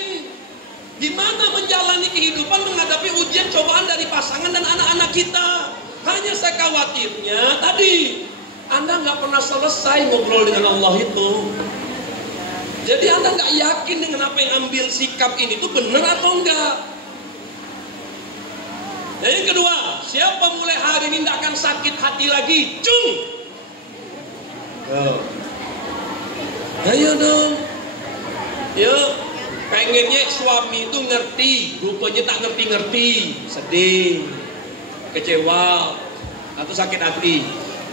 gimana menjalani kehidupan menghadapi ujian cobaan dari pasangan dan anak-anak kita. Hanya saya khawatirnya tadi Anda nggak pernah selesai ngobrol dengan Allah itu. Jadi Anda nggak yakin dengan apa yang ambil sikap ini itu benar atau enggak. Dan yang kedua, siapa mulai hari ini tidak akan sakit hati lagi? Cung! Ayo dong. Yuk. Pengennya suami itu ngerti, rupanya tak ngerti-ngerti, sedih, kecewa, atau sakit hati.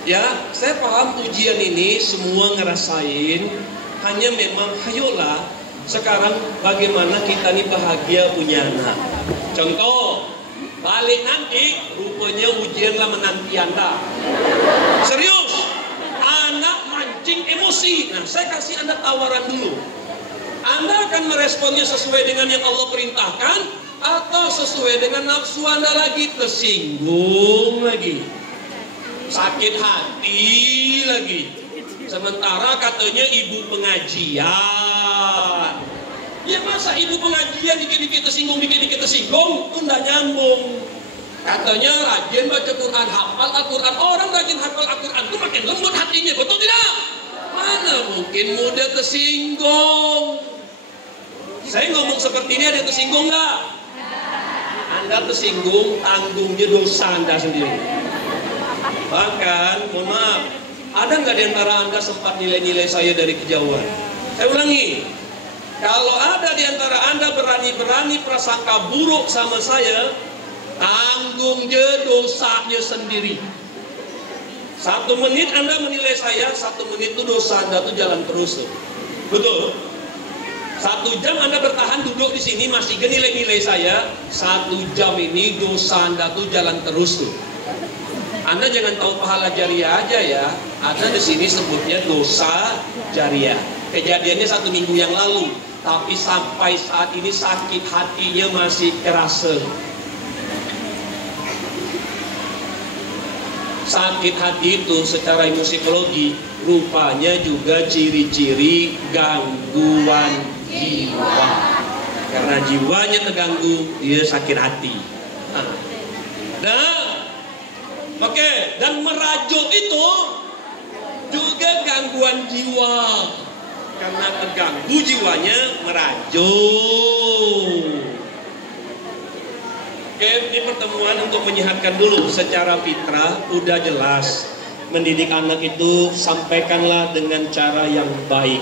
Ya, saya paham ujian ini semua ngerasain. Hanya memang, ayolah, sekarang bagaimana kita nih bahagia punya anak. Contoh, balik nanti, rupanya ujianlah menanti Anda. Serius, anak mancing emosi. Nah, saya kasih Anda tawaran dulu. Anda akan meresponnya sesuai dengan yang Allah perintahkan atau sesuai dengan nafsu Anda lagi, tersinggung lagi, sakit hati lagi. Sementara katanya ibu pengajian. Ya masa ibu pengajian dikit-dikit tersinggung, dikit-dikit tersinggung, itu nggak nyambung. Katanya rajin baca Quran, hafal Al-Quran. Orang rajin hafal Al-Quran itu makin lembut hatinya, betul tidak? Mana mungkin mudah tersinggung. Saya ngomong seperti ini ada yang tersinggung nggak? Anda tersinggung, tanggungnya dosa Anda sendiri. Bahkan, mohon maaf, ada nggak di antara Anda sempat nilai-nilai saya dari kejauhan? Saya ulangi, kalau ada di antara Anda berani-berani prasangka buruk sama saya, tanggungnya dosanya sendiri. 1 menit Anda menilai saya, 1 menit itu dosa Anda tuh jalan terus tuh. Betul? 1 jam Anda bertahan duduk di sini masih nilai-nilai saya, 1 jam ini dosa Anda tuh jalan terus tuh. Anda jangan tahu pahala jariah aja ya. Ada di sini sebutnya dosa jariah. Kejadiannya 1 minggu yang lalu, tapi sampai saat ini sakit hatinya masih kerasa. Sakit hati itu secara ilmu psikologi rupanya juga ciri-ciri gangguan jiwa. Karena jiwanya terganggu, dia sakit hati. Oke, dan merajuk itu juga gangguan jiwa. Karena terganggu jiwanya merajuk. Oke, ini pertemuan untuk menyehatkan dulu secara fitrah, udah jelas. Mendidik anak itu sampaikanlah dengan cara yang baik.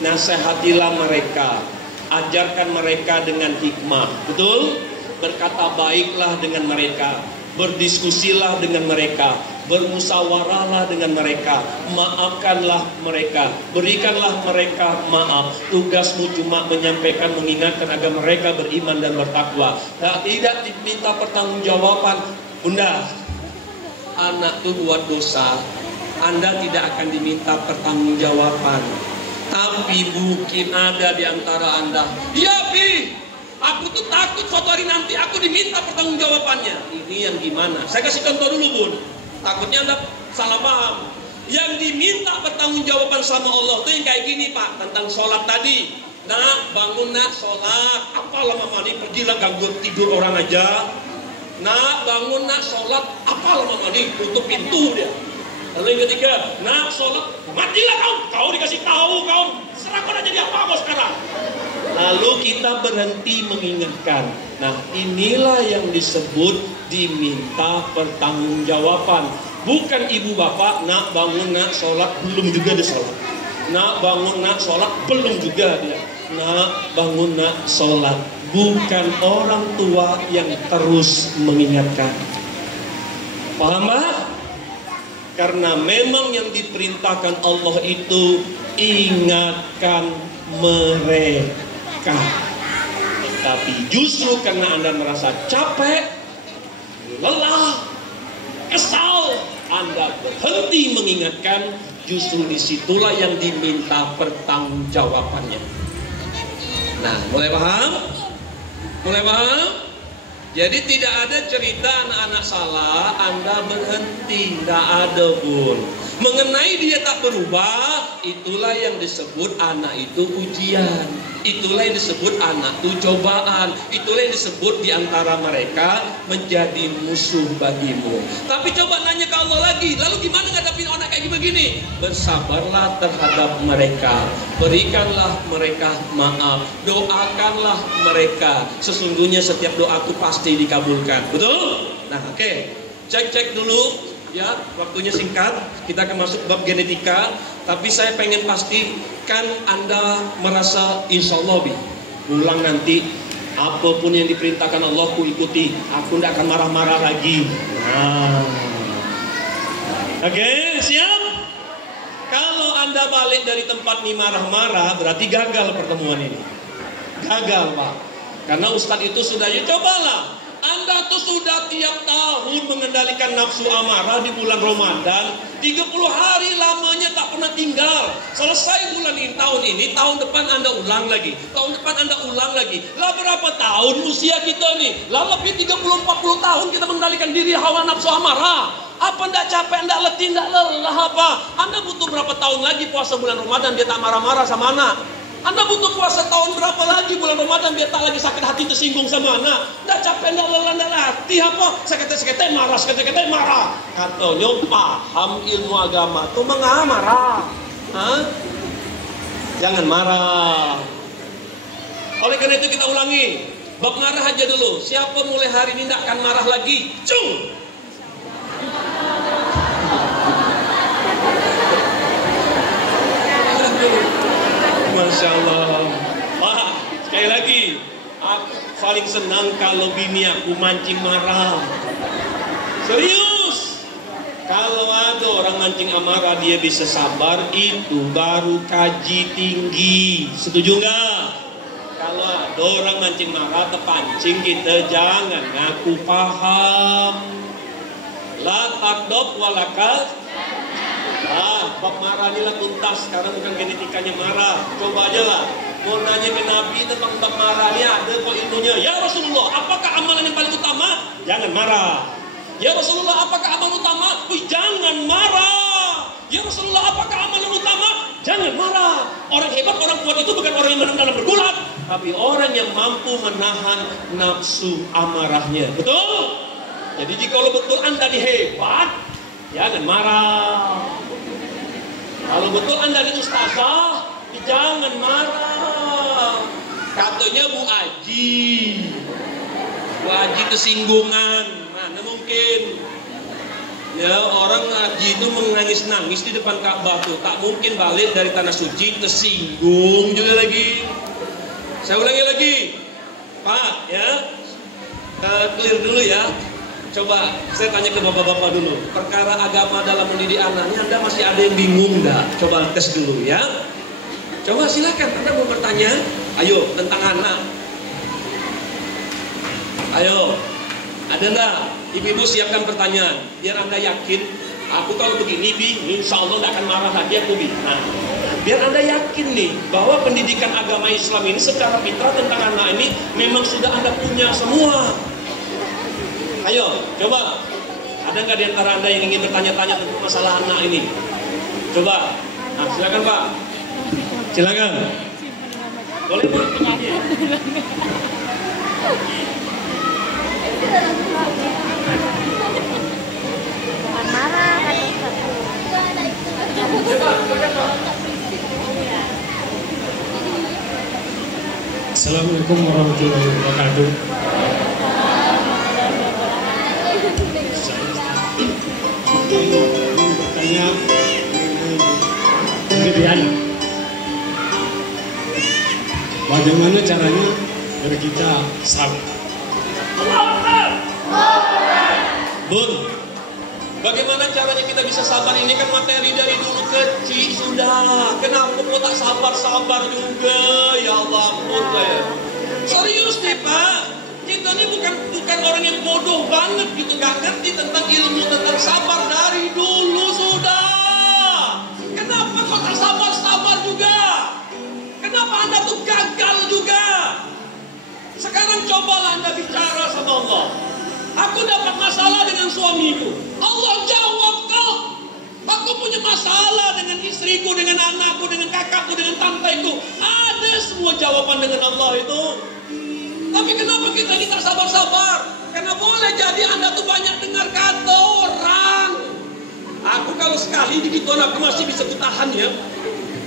Nasihatilah mereka, ajarkan mereka dengan hikmah. Betul? berkata baiklah dengan mereka, berdiskusilah dengan mereka, bermusyawarahlah dengan mereka, maafkanlah mereka, berikanlah mereka maaf. Tugasmu cuma menyampaikan, mengingatkan agar mereka beriman dan bertakwa. Tidak diminta pertanggungjawaban. Bunda, anak tuh buat dosa, Anda tidak akan diminta pertanggungjawaban. Tapi mungkin ada di antara Anda, ya Pi, aku tuh takut suatu hari nanti aku diminta pertanggungjawabannya. Ini yang gimana? Saya kasih contoh dulu Bun, takutnya Anda salah paham. Yang diminta pertanggungjawaban sama Allah tuh yang kayak gini Pak, tentang sholat tadi. Nak, bangun nak, sholat. Apalah mama nih, pergilah ganggu tidur orang aja. Nak, bangun nak, sholat. Apalah mama nih, tutup pintu dia. Lalu yang ketiga, nak, sholat. Matilah kau dikasih tahu kau. Serah kau jadi apa sekarang. Lalu kita berhenti mengingatkan. Nah, inilah yang disebut diminta pertanggungjawaban. Bukan ibu bapak, nak bangun nak sholat, belum juga dia sholat. Nak bangun nak sholat, belum juga dia. Nak bangun nak sholat. Bukan orang tua yang terus mengingatkan. Paham Pak? Karena memang yang diperintahkan Allah itu ingatkan mereka. Tapi justru karena Anda merasa capek, lelah, kesal, Anda berhenti mengingatkan. Justru disitulah yang diminta pertanggungjawabannya. Nah, mulai paham? Mulai paham? Jadi tidak ada cerita anak-anak salah, Anda berhenti, nggak ada Bun. Mengenai dia tak berubah, itulah yang disebut anak itu ujian. Itulah yang disebut anak itu cobaan. Itulah yang disebut diantara mereka menjadi musuh bagimu. Tapi coba nanya ke Allah lagi, lalu gimana ngadapin anak kayak begini? Bersabarlah terhadap mereka, berikanlah mereka maaf, doakanlah mereka. Sesungguhnya setiap doa itu pasti dikabulkan. Betul? Nah, oke. Cek dulu. Ya, waktunya singkat, kita akan masuk bab genetika. Tapi saya pengen pastikan Anda merasa insya Allah pulang nanti apapun yang diperintahkan Allah ku ikuti. Aku tidak akan marah-marah lagi. Nah. Oke, siap? Kalau Anda balik dari tempat ini marah-marah, berarti gagal pertemuan ini. Gagal Pak. Karena Ustadz itu sudah, ya cobalah. Anda tuh sudah tiap tahun mengendalikan nafsu amarah di bulan Ramadan. 30 hari lamanya tak pernah tinggal. Selesai bulan ini, tahun depan Anda ulang lagi. Tahun depan Anda ulang lagi. Lah berapa tahun usia kita nih? Lah lebih 30-40 tahun kita mengendalikan diri hawa nafsu amarah. Apa ndak capek, ndak letih, ndak lelah apa? Anda butuh berapa tahun lagi puasa bulan Ramadan dia tak marah-marah sama anak? Anda butuh puasa tahun berapa lagi bulan Ramadan biar tak lagi sakit hati tersinggung sama anak? Nggak capek, nggak lelah, nggak latih apa? Sekete marah. Katanya paham ilmu agama tuh marah. Jangan marah. Oleh karena itu kita ulangi. Bab marah aja dulu. Siapa mulai hari ini nggak akan marah lagi? Cung! Masya Allah. Pak, sekali lagi, aku paling senang kalau bini aku mancing marah. Serius. Kalau ada orang mancing amarah dia bisa sabar, itu baru kaji tinggi. Setuju nggak? Kalau ada orang mancing marah terpancing, kita jangan ngaku paham. La takdob walakal. Bab marah inilah tuntas. Sekarang bukan genetikanya marah. Coba aja lah. Mau nanya ke Nabi tentang bab marah ini ada kok ilmunya. Ya Rasulullah, apakah amalan yang paling utama? Jangan marah. Ya Rasulullah, apakah amalan utama? Jangan marah. Ya Rasulullah, apakah amalan utama? Jangan marah. Orang hebat, orang kuat itu bukan orang yang menang dalam bergulat, tapi orang yang mampu menahan nafsu amarahnya. Betul? Jadi jika betul Anda hebat, jangan marah. Kalau betul Anda di ustazah, jangan marah. Katanya Bu Aji kesinggungan. Mana mungkin? Ya orang Haji itu menangis-nangis di depan Ka'bah tuh. Tak mungkin balik dari tanah suci tersinggung juga lagi. Saya ulangi lagi, Pak ya. clear dulu ya. Coba saya tanya ke bapak-bapak dulu. Perkara agama dalam mendidik anak, ini Anda masih ada yang bingung enggak? Coba tes dulu ya. Coba silakan, Anda mau bertanya. Ayo, tentang anak. Ayo, ada enggak? Ibu-ibu siapkan pertanyaan. Biar Anda yakin, aku kalau begini, Bi, insya Allah enggak akan marah lagi aku, Bi. Nah, biar Anda yakin nih, bahwa pendidikan agama Islam ini secara fitrah tentang anak ini memang sudah Anda punya semua. Ayo, coba. Ada nggak di antara Anda yang ingin bertanya-tanya tentang masalah anak ini? Coba. Nah, silakan Pak. Silakan. Boleh Pak? Jangan marah, Assalamualaikum warahmatullahi wabarakatuh. Bertanya pendidikan. Bagaimana caranya biar kita sabar? Bun, bagaimana caranya kita bisa sabar? Ini kan materi dari dulu kecil sudah. Kenapa kok tak sabar-sabar juga? Ya Allah, ampun ya. Serius nih Pak. Kita ini bukan orang yang bodoh banget gitu, gak ngerti tentang ilmu tentang sabar dari dulu sudah. Kenapa kok tak sabar-sabar juga? Kenapa Anda tuh gagal juga? Sekarang cobalah Anda bicara sama Allah. Aku dapat masalah dengan suamiku. Allah jawab kau. Aku punya masalah dengan istriku, dengan anakku, dengan kakakku, dengan tanteku. Ada semua jawaban dengan Allah itu. Tapi kenapa kita ini tak sabar-sabar? Karena boleh jadi Anda tuh banyak dengar kata orang. Aku kalau sekali digituan aku masih bisa kutahan ya.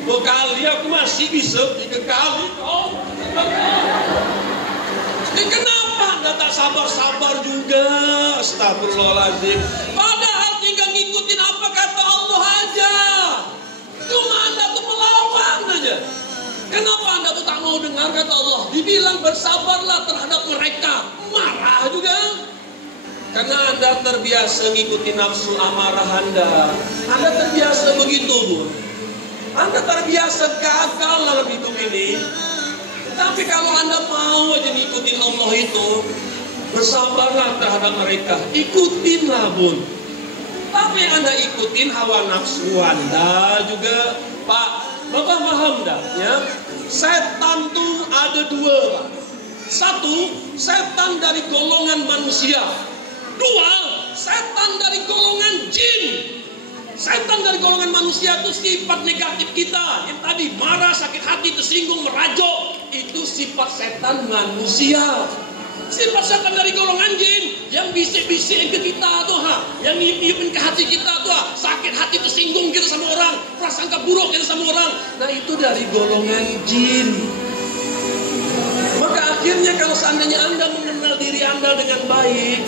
2 kali aku masih bisa, 3 kali. Oh, kenapa Anda tak sabar-sabar juga? Astagfirullahaladzim. Padahal tinggal ngikutin apa kata Allah aja. Cuma Anda tuh melawan aja. Kenapa Anda tuh tak mau dengar kata Allah? Dibilang bersabarlah terhadap mereka. Marah juga. Karena Anda terbiasa ngikutin nafsu amarah Anda. Anda terbiasa begitu, Bu. Anda terbiasa gagal dalam hidup ini. Tapi kalau Anda mau aja ngikutin Allah itu, bersabarlah terhadap mereka. Ikutinlah, Bun. Tapi yang Anda ikutin hawa nafsu Anda juga, Pak. Bapak paham dah ya? Setan tuh ada 2, Pak. 1, setan dari golongan manusia. 2, setan dari golongan jin. Setan dari golongan manusia itu sifat negatif kita. Yang tadi marah, sakit hati, tersinggung, merajok. Itu sifat setan manusia. Sifat setan dari golongan jin yang bisik-bisik ke kita tuh, yang nyiupin ke hati kita tuh, sakit hati tersinggung kita sama orang, prasangka buruk kita sama orang. Nah itu dari golongan jin. Maka akhirnya kalau seandainya Anda mengenal diri Anda dengan baik,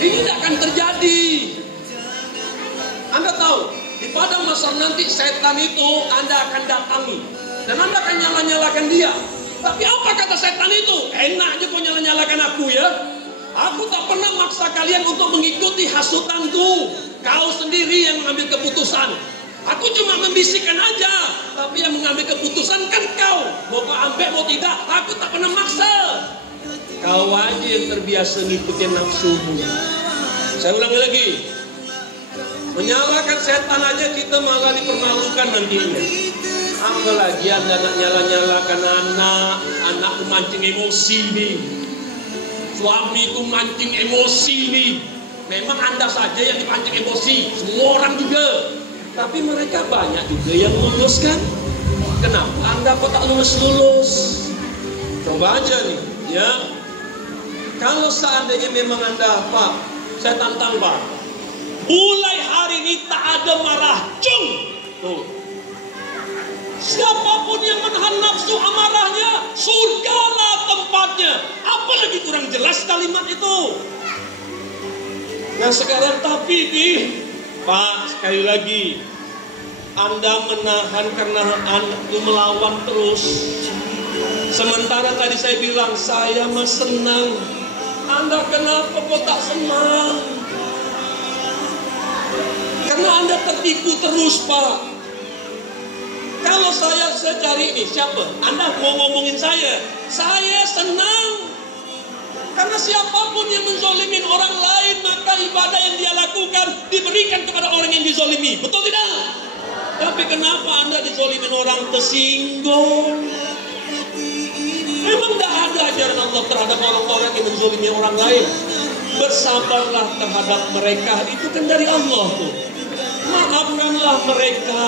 ini tidak akan terjadi. Anda tahu, di padang mahsyar nanti setan itu Anda akan datangi dan Anda akan nyala-nyalakan dia. Tapi apa kata setan itu? Enak aja kau nyala-nyalakan aku ya. Aku tak pernah maksa kalian untuk mengikuti hasutanku. Kau sendiri yang mengambil keputusan. Aku cuma membisikkan aja. Tapi yang mengambil keputusan kan kau. Mau kau ambil mau tidak, aku tak pernah maksa. Kau aja yang terbiasa ngikutin nafsumu. Saya ulangi lagi. Menyalakan setan aja kita malah dipermalukan nantinya. Apalagi Anda nak nyala-nyalakan anakku mancing emosi nih, suamiku mancing emosi nih. Memang Anda saja yang dipancing emosi, semua orang juga. Tapi mereka banyak juga yang lulus kan? Kenapa Anda kok tak lulus-lulus? Coba aja nih, ya. Kalau seandainya memang Anda, Pak, saya tantang Pak, mulai hari ini tak ada marah, cung. Tuh. Siapapun yang menahan nafsu amarahnya, surgalah tempatnya. Apalagi kurang jelas kalimat itu. Nah sekarang tapi nih, Pak, sekali lagi, Anda menahan karena Anda melawan terus. Sementara tadi saya bilang, saya mah senang. Anda kenapa kok tak senang? Karena Anda tertipu terus, Pak. Kalau saya cari ini, siapa? Anda mau ngomongin saya senang. Karena siapapun yang menzolimin orang lain, maka ibadah yang dia lakukan diberikan kepada orang yang dizolimi. Betul tidak? Tapi kenapa Anda dizolimin orang tersinggung? Memang tidak ada ajaran Allah terhadap orang-orang yang menzolimi orang lain. Bersabarlah terhadap mereka, itu kan dari Allah tuh. Maafkanlah mereka.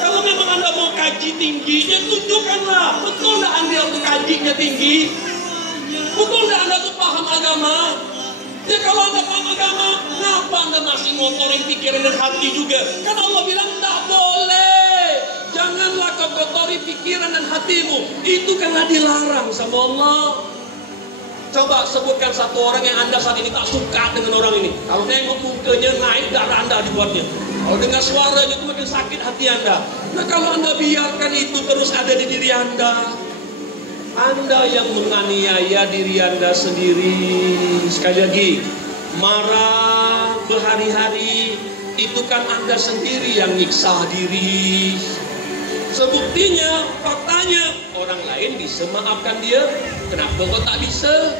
Kalau memang Anda mau kaji tingginya, tunjukkanlah. Betul tidak Anda untuk kajinya tinggi? Betul tidak Anda tuh paham agama? Ya kalau Anda paham agama, kenapa Anda masih ngotorin pikiran dan hati juga? Kan Allah bilang tidak boleh. Janganlah kau kotori pikiran dan hatimu. Itu karena dilarang sama Allah. Coba sebutkan satu orang yang Anda saat ini tak suka dengan orang ini. Kalau nengok mukanya naik darah Anda dibuatnya. Kalau dengar suaranya itu makin sakit hati Anda. Nah kalau Anda biarkan itu terus ada di diri Anda yang menganiaya diri Anda sendiri. Sekali lagi, marah berhari-hari itu kan Anda sendiri yang nyiksa diri. Sebuktinya, faktanya, orang lain bisa maafkan dia, kenapa kau tak bisa?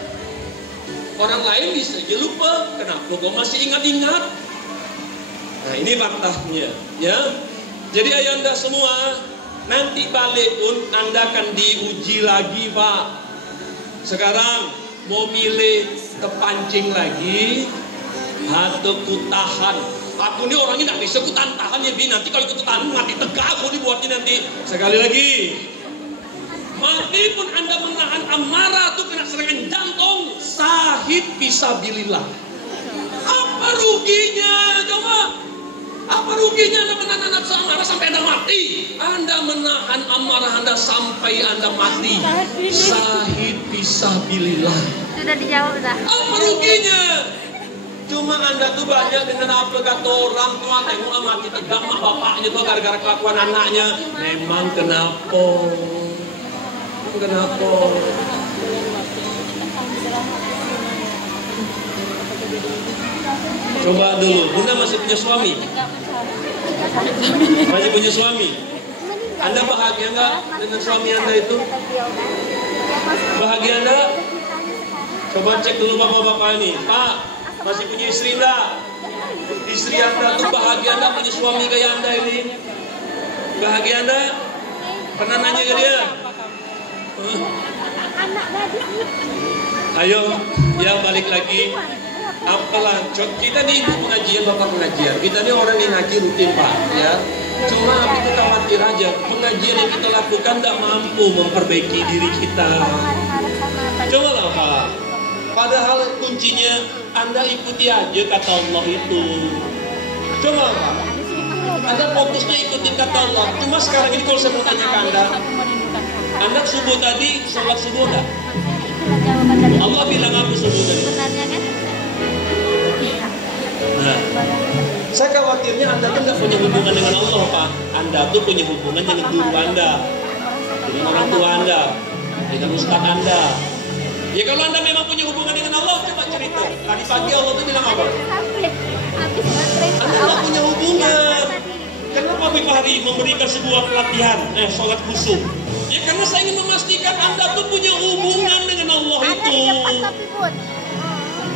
Orang lain bisa aja lupa, kenapa kau masih ingat-ingat? Nah ini faktanya, ya. Jadi ayahanda semua, nanti balik pun Anda akan diuji lagi, Pak. Sekarang mau milih kepancing lagi atau kutahan? Aku ini orangnya tidak bisa kutahan ya, Bi. Nanti kalau kutahan mati tegak aku dibuatnya nanti. Sekali lagi, mati pun Anda menahan amarah itu kena serangan jantung, sahid fisabilillah. Apa ruginya? Coba. Apa ruginya Anda menahan amarah sampai Anda mati? Anda menahan amarah Anda sampai Anda mati, sahid fisabilillah. Sudah dijawab dah. Apa ruginya? Cuma Anda tuh banyak dengan apa kata orang tua, tengok mati tegak mak bapaknya tuh gara-gara kelakuan anaknya. Memang kenapa? Kenapa? Coba dulu, Bunda masih punya suami? Masih punya suami? Anda bahagia nggak dengan suami Anda itu? Bahagia nggak? Coba cek dulu bapak-bapak ini. Pak, masih punya istri enggak? Istri Anda tuh bahagia enggak punya suami kayak Anda ini? Bahagia enggak? Pernah nanya ke dia? Ayo, ya balik lagi. Apalah, kita nih ibu pengajian, bapak pengajian. Kita nih orang yang ngaji rutin, Pak, ya. Cuma itu khawatir aja, pengajian yang kita lakukan tidak mampu memperbaiki diri kita. Coba lah, Pak. Padahal kuncinya Anda ikuti aja kata Allah itu. Coba Anda fokusnya ikutin kata Allah. Cuma sekarang ini kalau saya mau tanya ke Anda subuh tadi sholat subuh enggak? Allah bilang apa subuh tadi? Nah, saya khawatirnya Anda tuh nggak punya hubungan dengan Allah, Pak. Anda tuh punya hubungan dengan guru Anda, dengan orang tua Anda, dengan ustaz Anda. Ya kalau Anda memang punya hubungan dengan Allah, coba cerita. Tadi pagi Allah tuh bilang apa? Anda nggak punya hubungan. Kenapa Habib Fahri memberikan sebuah pelatihan, sholat khusyuk? Ya karena saya ingin memastikan Anda tuh punya hubungan dengan Allah itu.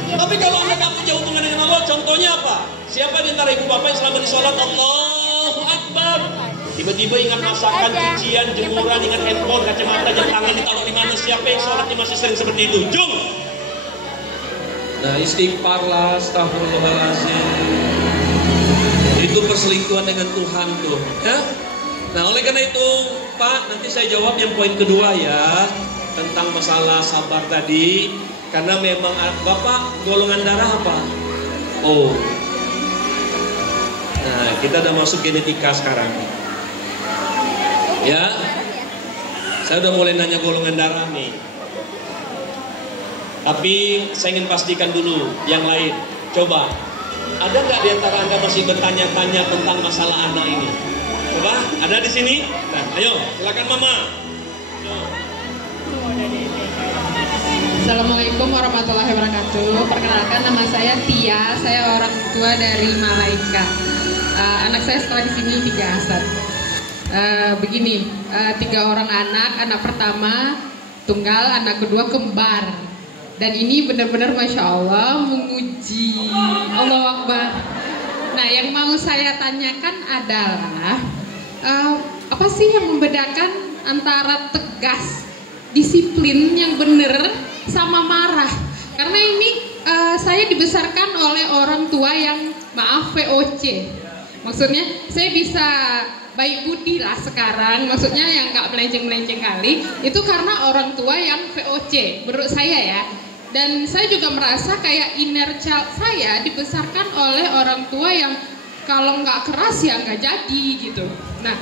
Tapi kalau Anda nggak punya hubungan dengan Allah, contohnya apa? Siapa di antara ibu bapak yang selama di sholat Allahu Akbar? Tiba-tiba ingat masakan, cucian, jemuran, ingat handphone, kacamata, jam tangan ditaruh di mana? Siapa yang sholatnya masih sering seperti itu? Jum! Nah istighfarlah, astagfirullahaladzim. Itu perselingkuhan dengan Tuhan tuh, ya? Nah oleh karena itu, Pak, nanti saya jawab yang poin kedua ya, tentang masalah sabar tadi. Karena memang Bapak golongan darah apa? Oh. Nah kita udah masuk genetika sekarang. Ya, saya udah mulai nanya golongan darah nih. Tapi saya ingin pastikan dulu yang lain. Coba, ada nggak di antara Anda masih bertanya-tanya tentang masalah anak ini? Coba, ada di sini? Nah, ayo, silakan Mama. Assalamualaikum warahmatullahi wabarakatuh. Perkenalkan, nama saya Tia. Saya orang tua dari Malaika. Anak saya sekolah di sini 3 Ustaz. Begini, 3 orang anak pertama tunggal, anak kedua kembar. Dan ini benar-benar Masya Allah menguji. Allahu Akbar. Nah, yang mau saya tanyakan adalah apa sih yang membedakan antara tegas, disiplin yang benar sama marah? Karena ini saya dibesarkan oleh orang tua yang maaf VOC. Maksudnya saya bisa baik budi lah sekarang, maksudnya yang gak melenceng-melenceng kali, itu karena orang tua yang VOC, menurut saya ya. Dan saya juga merasa kayak inner child saya dibesarkan oleh orang tua yang kalau nggak keras ya nggak jadi gitu. Nah,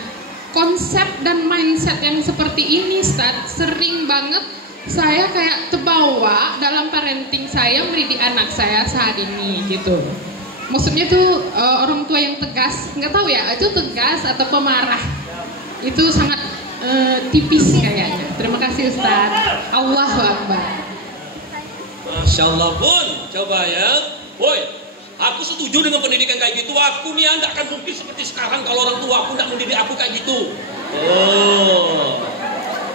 konsep dan mindset yang seperti ini Ustaz, sering banget saya kayak terbawa dalam parenting saya mendidik anak saya saat ini gitu. Maksudnya tuh orang tua yang tegas, nggak tahu ya itu tegas atau pemarah, itu sangat tipis kayaknya. Terima kasih Ustaz. Allahu Akbar. Masya Allah Bun, coba ya. Woi, aku setuju dengan pendidikan kayak gitu. Aku nih nggak akan mungkin seperti sekarang kalau orang tua aku nggak mendidik aku kayak gitu. Oh,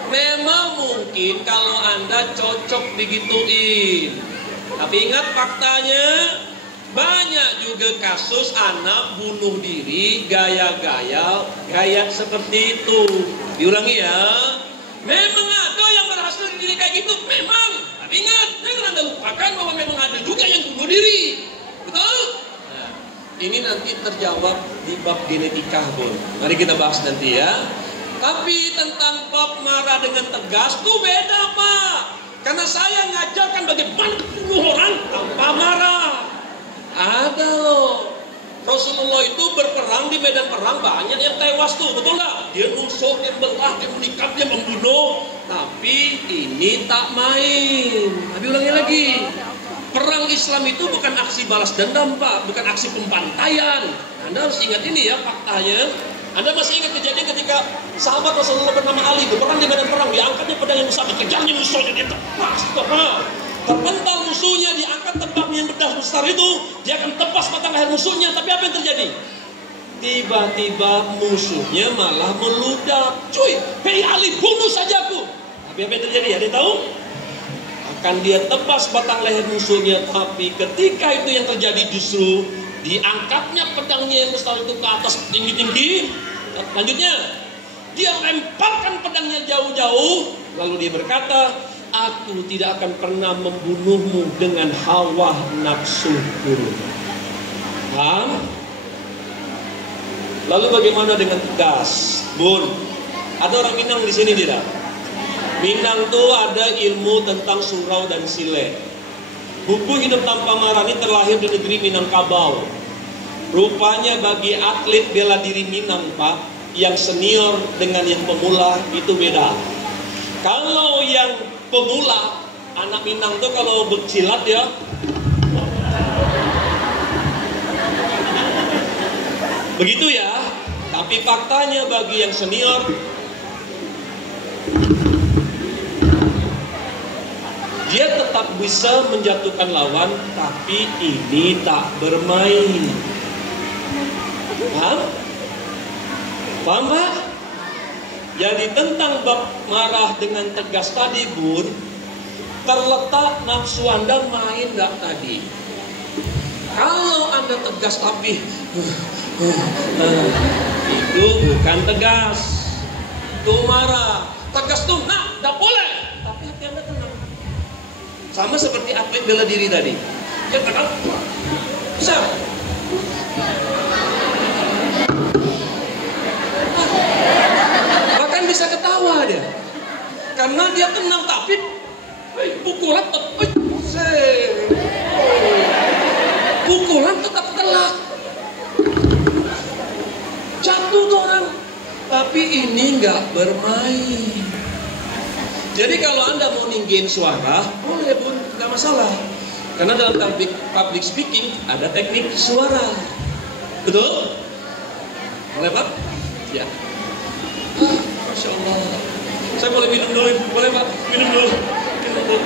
memang mungkin kalau Anda cocok digituin. Tapi ingat faktanya, banyak juga kasus anak bunuh diri gaya-gaya seperti itu. Diulangi ya. Memang ada yang berhasil dididik kayak gitu, memang. Tapi ingat, jangan Anda lupakan bahwa memang ada juga yang bunuh diri. Betul? Nah, ini nanti terjawab di bab genetika, Bun. Mari kita bahas nanti ya. Tapi tentang bab marah dengan tegas itu beda, Pak. Karena saya ngajarkan bagaimana bunuh orang tanpa marah. Ada loh. Rasulullah itu berperang di medan perang, banyak yang tewas tuh, betul nggak? Dia nusuk, dia belah, dia menikam, dia membunuh. Tapi ini tak main. Tapi ulangi lagi, perang Islam itu bukan aksi balas dendam, Pak, bukan aksi pembantaian. Anda harus ingat ini ya faktanya. Anda masih ingat kejadian ketika sahabat Rasulullah bernama Ali berperang di medan perang, diangkatnya pedang yang besar, dikejarnya musuhnya, dia tepas, terpental musuhnya, diangkat tembaknya yang bedah besar itu, dia akan tebas batang leher musuhnya. Tapi apa yang terjadi? Tiba-tiba musuhnya malah meludak. Cuy, hei Ali, bunuh saja aku. Tapi apa yang terjadi? Ada yang tahu? Akan dia tebas batang leher musuhnya. Tapi ketika itu yang terjadi justru diangkatnya pedangnya yang besar itu ke atas tinggi-tinggi. Lanjutnya, dia lemparkan pedangnya jauh-jauh. Lalu dia berkata, aku tidak akan pernah membunuhmu dengan hawa nafsuku. Paham? Lalu bagaimana dengan tegas? Bun, ada orang Minang di sini tidak? Minang tuh ada ilmu tentang surau dan sile. Buku Hidup Tanpa Marah ini terlahir di negeri Minangkabau. Rupanya bagi atlet bela diri Minang, Pak, yang senior dengan yang pemula itu beda. Kalau yang pemula, anak Minang tuh kalau bersilat ya, begitu ya. Tapi faktanya bagi yang senior, dia tetap bisa menjatuhkan lawan, tapi ini tak bermain. Paham? Paham, Pak? Jadi tentang bab marah dengan tegas tadi, Bun, terletak nafsu Anda main gak tadi. Kalau Anda tegas tapi itu bukan tegas, itu marah. Tegas tuh, nah, gak boleh. Tapi hati Anda tenang. Sama seperti atlet bela diri tadi. Dia kadang bisa. Bahkan bisa ketawa dia. Karena dia tenang, tapi pukulan tetap pukulan tetap telak. Jatuh tuh orang. Tapi ini nggak bermain. Jadi kalau Anda mau ninggiin suara, boleh Bun, nggak masalah. Karena dalam public speaking ada teknik suara. Betul? Boleh Pak? Ya. Masya Allah. Saya boleh minum dulu, boleh Pak? Minum dulu. Minum dulu.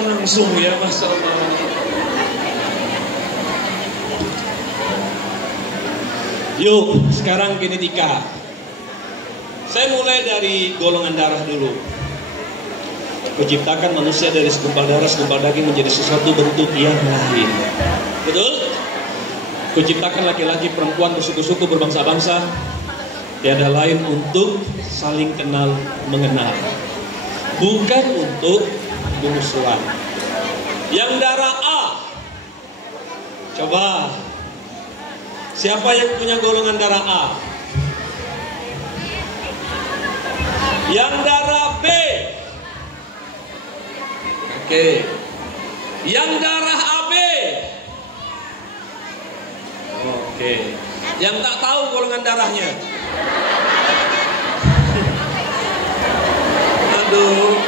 kelihatan langsung ya, Masya Allah. Yuk, sekarang genetika. Saya mulai dari golongan darah dulu. Kuciptakan manusia dari segumpal darah, segumpal daging menjadi sesuatu bentuk yang lain. Betul? Kuciptakan laki-laki, perempuan, bersuku-suku, berbangsa-bangsa. Tiada lain untuk saling kenal mengenal, bukan untuk bermusuhan. Yang darah A, coba siapa yang punya golongan darah A? Yang darah B, oke. Yang darah AB, oke. Yang tak tahu golongan darahnya, aduh,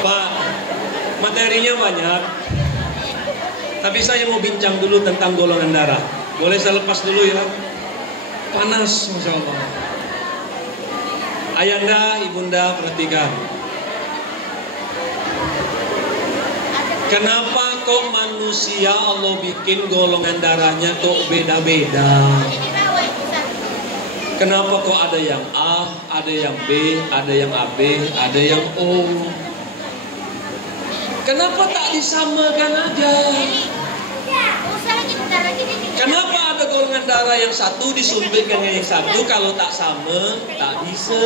Pak, materinya banyak, tapi saya mau bincang dulu tentang golongan darah. Boleh saya lepas dulu ya? Panas, Masya Allah. Ayanda, ibunda, perhatikan. Kenapa kok manusia Allah bikin golongan darahnya kok beda-beda? Kenapa kok ada yang A, ada yang B, ada yang AB, ada yang O? Kenapa tak disamakan aja? Kenapa ada golongan darah yang satu disuntikkan yang satu, kalau tak sama tak bisa?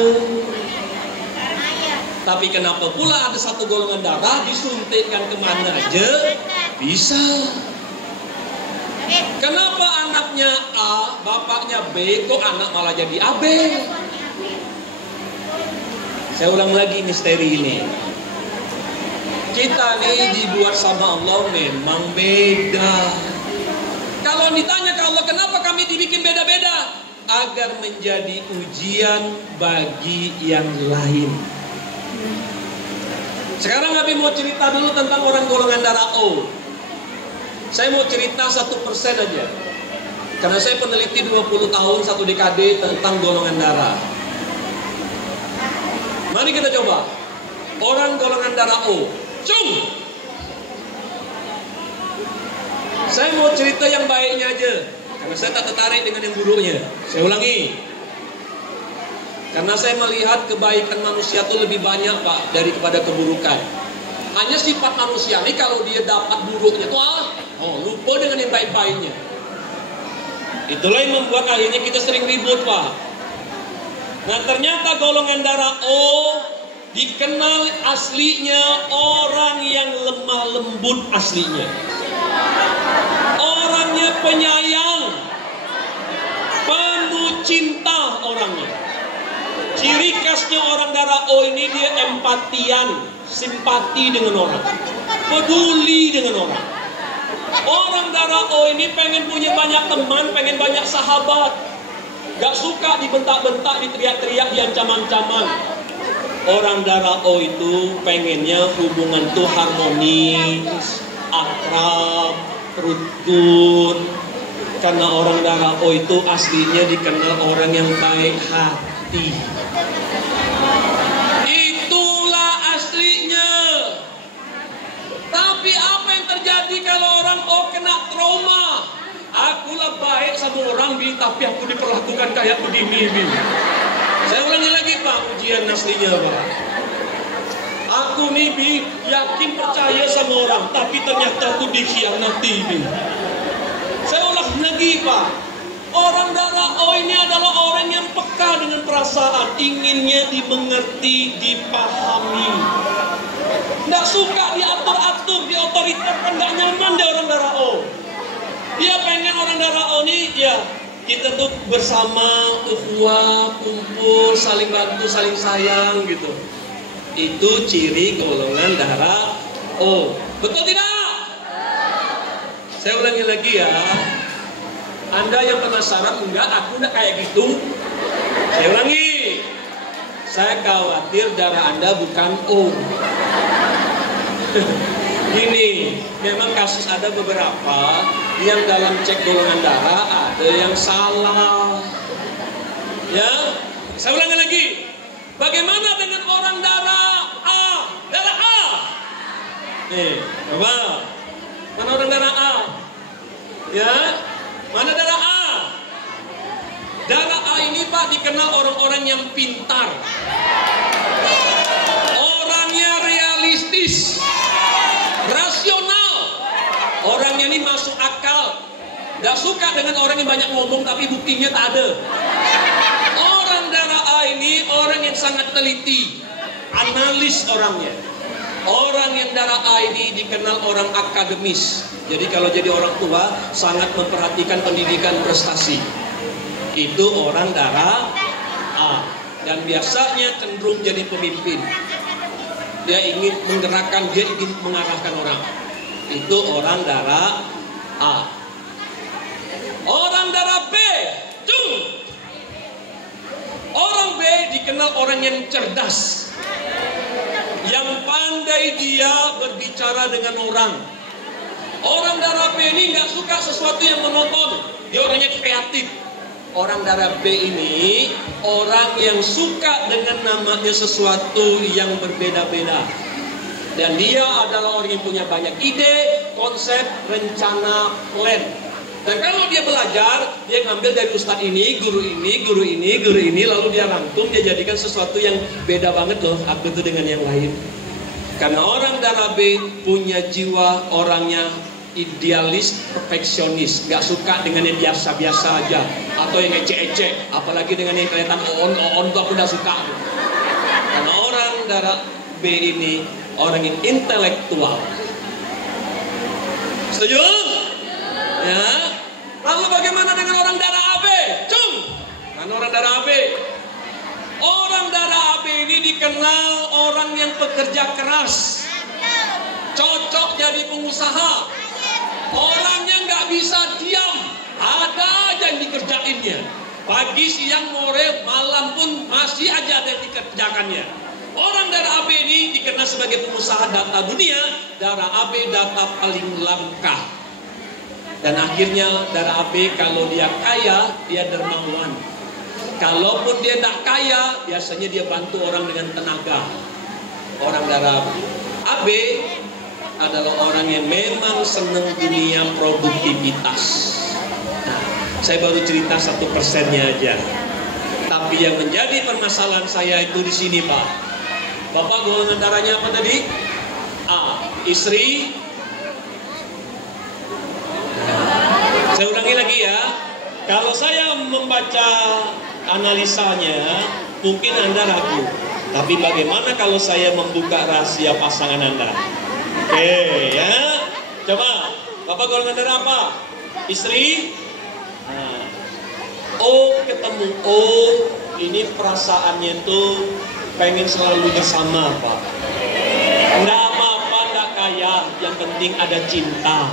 Tapi kenapa pula ada satu golongan darah disuntikkan kemana aja bisa? Kenapa anaknya A, bapaknya B, kok anak malah jadi AB? Saya ulang lagi misteri ini. Kita nih dibuat sama Allah memang beda. Kalau ditanya ke Allah, kenapa kami dibikin beda-beda? Agar menjadi ujian bagi yang lain. Sekarang Nabi mau cerita dulu tentang orang golongan darah O. Saya mau cerita 1% aja. Karena saya peneliti 20 tahun, 1 dekade tentang golongan darah. Mari kita coba. Orang golongan darah O. Cung! Saya mau cerita yang baiknya aja, karena saya tak tertarik dengan yang buruknya. Saya ulangi. Karena saya melihat kebaikan manusia itu lebih banyak, Pak, daripada keburukan. Hanya sifat manusia ini kalau dia dapat buruknya tuh lupa dengan yang baik-baiknya. Itulah yang membuat akhirnya kita sering ribut, Pak. Nah, ternyata golongan darah O dikenal aslinya orang yang lemah lembut aslinya. Orangnya penyayang, penuh cinta orangnya. Ciri khasnya orang darah O ini dia empatian, simpati dengan orang, peduli dengan orang. Orang darah O ini pengen punya banyak teman, pengen banyak sahabat. Gak suka dibentak-bentak, diteriak-teriak, diancam-ancaman. Orang darah O itu pengennya hubungan tuh harmonis, akrab, rukun. Karena orang darah O itu aslinya dikenal orang yang baik hati. Itulah aslinya. Tapi apa yang terjadi kalau orang O kena trauma? Akulah baik sama orang, tapi aku diperlakukan kayak begini. Saya ulangi lagi, Pak, ujian aslinya, Pak. Aku nih, yakin percaya sama orang, tapi ternyata aku dikhianati, Saya ulang lagi, Pak. Orang darah O ini adalah orang yang peka dengan perasaan, inginnya dimengerti, dipahami. Nggak suka diatur-atur, diotoriterkan, nggak nyaman dia orang darah O. Dia pengen orang darah O ini, ya kita tuh bersama, ukhuwah, kumpul, saling bantu, saling sayang gitu. Itu ciri golongan darah O. Betul tidak? Saya ulangi lagi ya. Anda yang penasaran, enggak, aku enggak kayak gitu. Saya ulangi. Saya khawatir darah Anda bukan O. Gini, memang kasus ada beberapa yang dalam cek golongan darah ada yang salah. Ya, saya ulangi lagi. Bagaimana dengan orang darah A dan Nih, coba. Mana orang darah A? Ya, mana darah A? Darah A ini Pak dikenal orang-orang yang pintar. Orangnya realistis, rasional. Orangnya ini masuk akal. Gak suka dengan orang yang banyak ngomong tapi buktinya tak ada. Orang darah A ini orang yang sangat teliti, analis orangnya. Orang yang darah A ini dikenal orang akademis. Jadi kalau jadi orang tua sangat memperhatikan pendidikan prestasi. Itu orang darah A. Dan biasanya cenderung jadi pemimpin. Dia ingin menggerakkan, dia ingin mengarahkan orang. Itu orang darah A. Orang darah B, cung. Orang B dikenal orang yang cerdas, yang pandai dia berbicara dengan orang. Orang darah B ini nggak suka sesuatu yang monoton, dia orangnya kreatif. Orang darah B ini orang yang suka dengan namanya sesuatu yang berbeda-beda. Dan dia adalah orang yang punya banyak ide, konsep, rencana, plan. Dan kalau dia belajar, dia ngambil dari ustadz ini, guru ini, guru ini, guru ini, lalu dia rangkum, dia jadikan sesuatu yang beda banget loh, aku itu dengan yang lain. Karena orang darah B punya jiwa orangnya idealis, perfeksionis, gak suka dengan yang biasa-biasa aja, atau yang ecek-ecek, apalagi dengan yang kelihatan on tuh aku udah suka. Karena orang darah B ini orang yang intelektual. Setuju? Ya. Lalu bagaimana dengan orang darah AB? Cung. Kan orang darah AB. Orang darah AB ini dikenal orang yang pekerja keras, cocok jadi pengusaha. Orangnya nggak bisa diam, ada aja yang dikerjainnya. Pagi, siang, sore, malam pun masih aja ada yang dikerjakannya. Orang darah AB ini dikenal sebagai pengusaha data dunia. Darah AB data paling langka. Dan akhirnya darah AB kalau dia kaya, dia dermawan. Kalaupun dia tidak kaya, biasanya dia bantu orang dengan tenaga. Orang darah AB adalah orang yang memang senang dunia produktivitas. Nah, saya baru cerita 1%-nya aja. Tapi yang menjadi permasalahan saya itu di sini, Pak. Bapak golongan darahnya apa tadi? A. Istri. Nah, saya ulangi lagi ya. Kalau saya membaca analisanya, mungkin Anda ragu. Tapi bagaimana kalau saya membuka rahasia pasangan Anda? Oke, ya. Coba, Bapak golongan darah apa? Istri. Nah, O ketemu O, ini perasaannya tuh pengen selalu bersama, Pak. Enggak apa-apa, enggak kaya, yang penting ada cinta.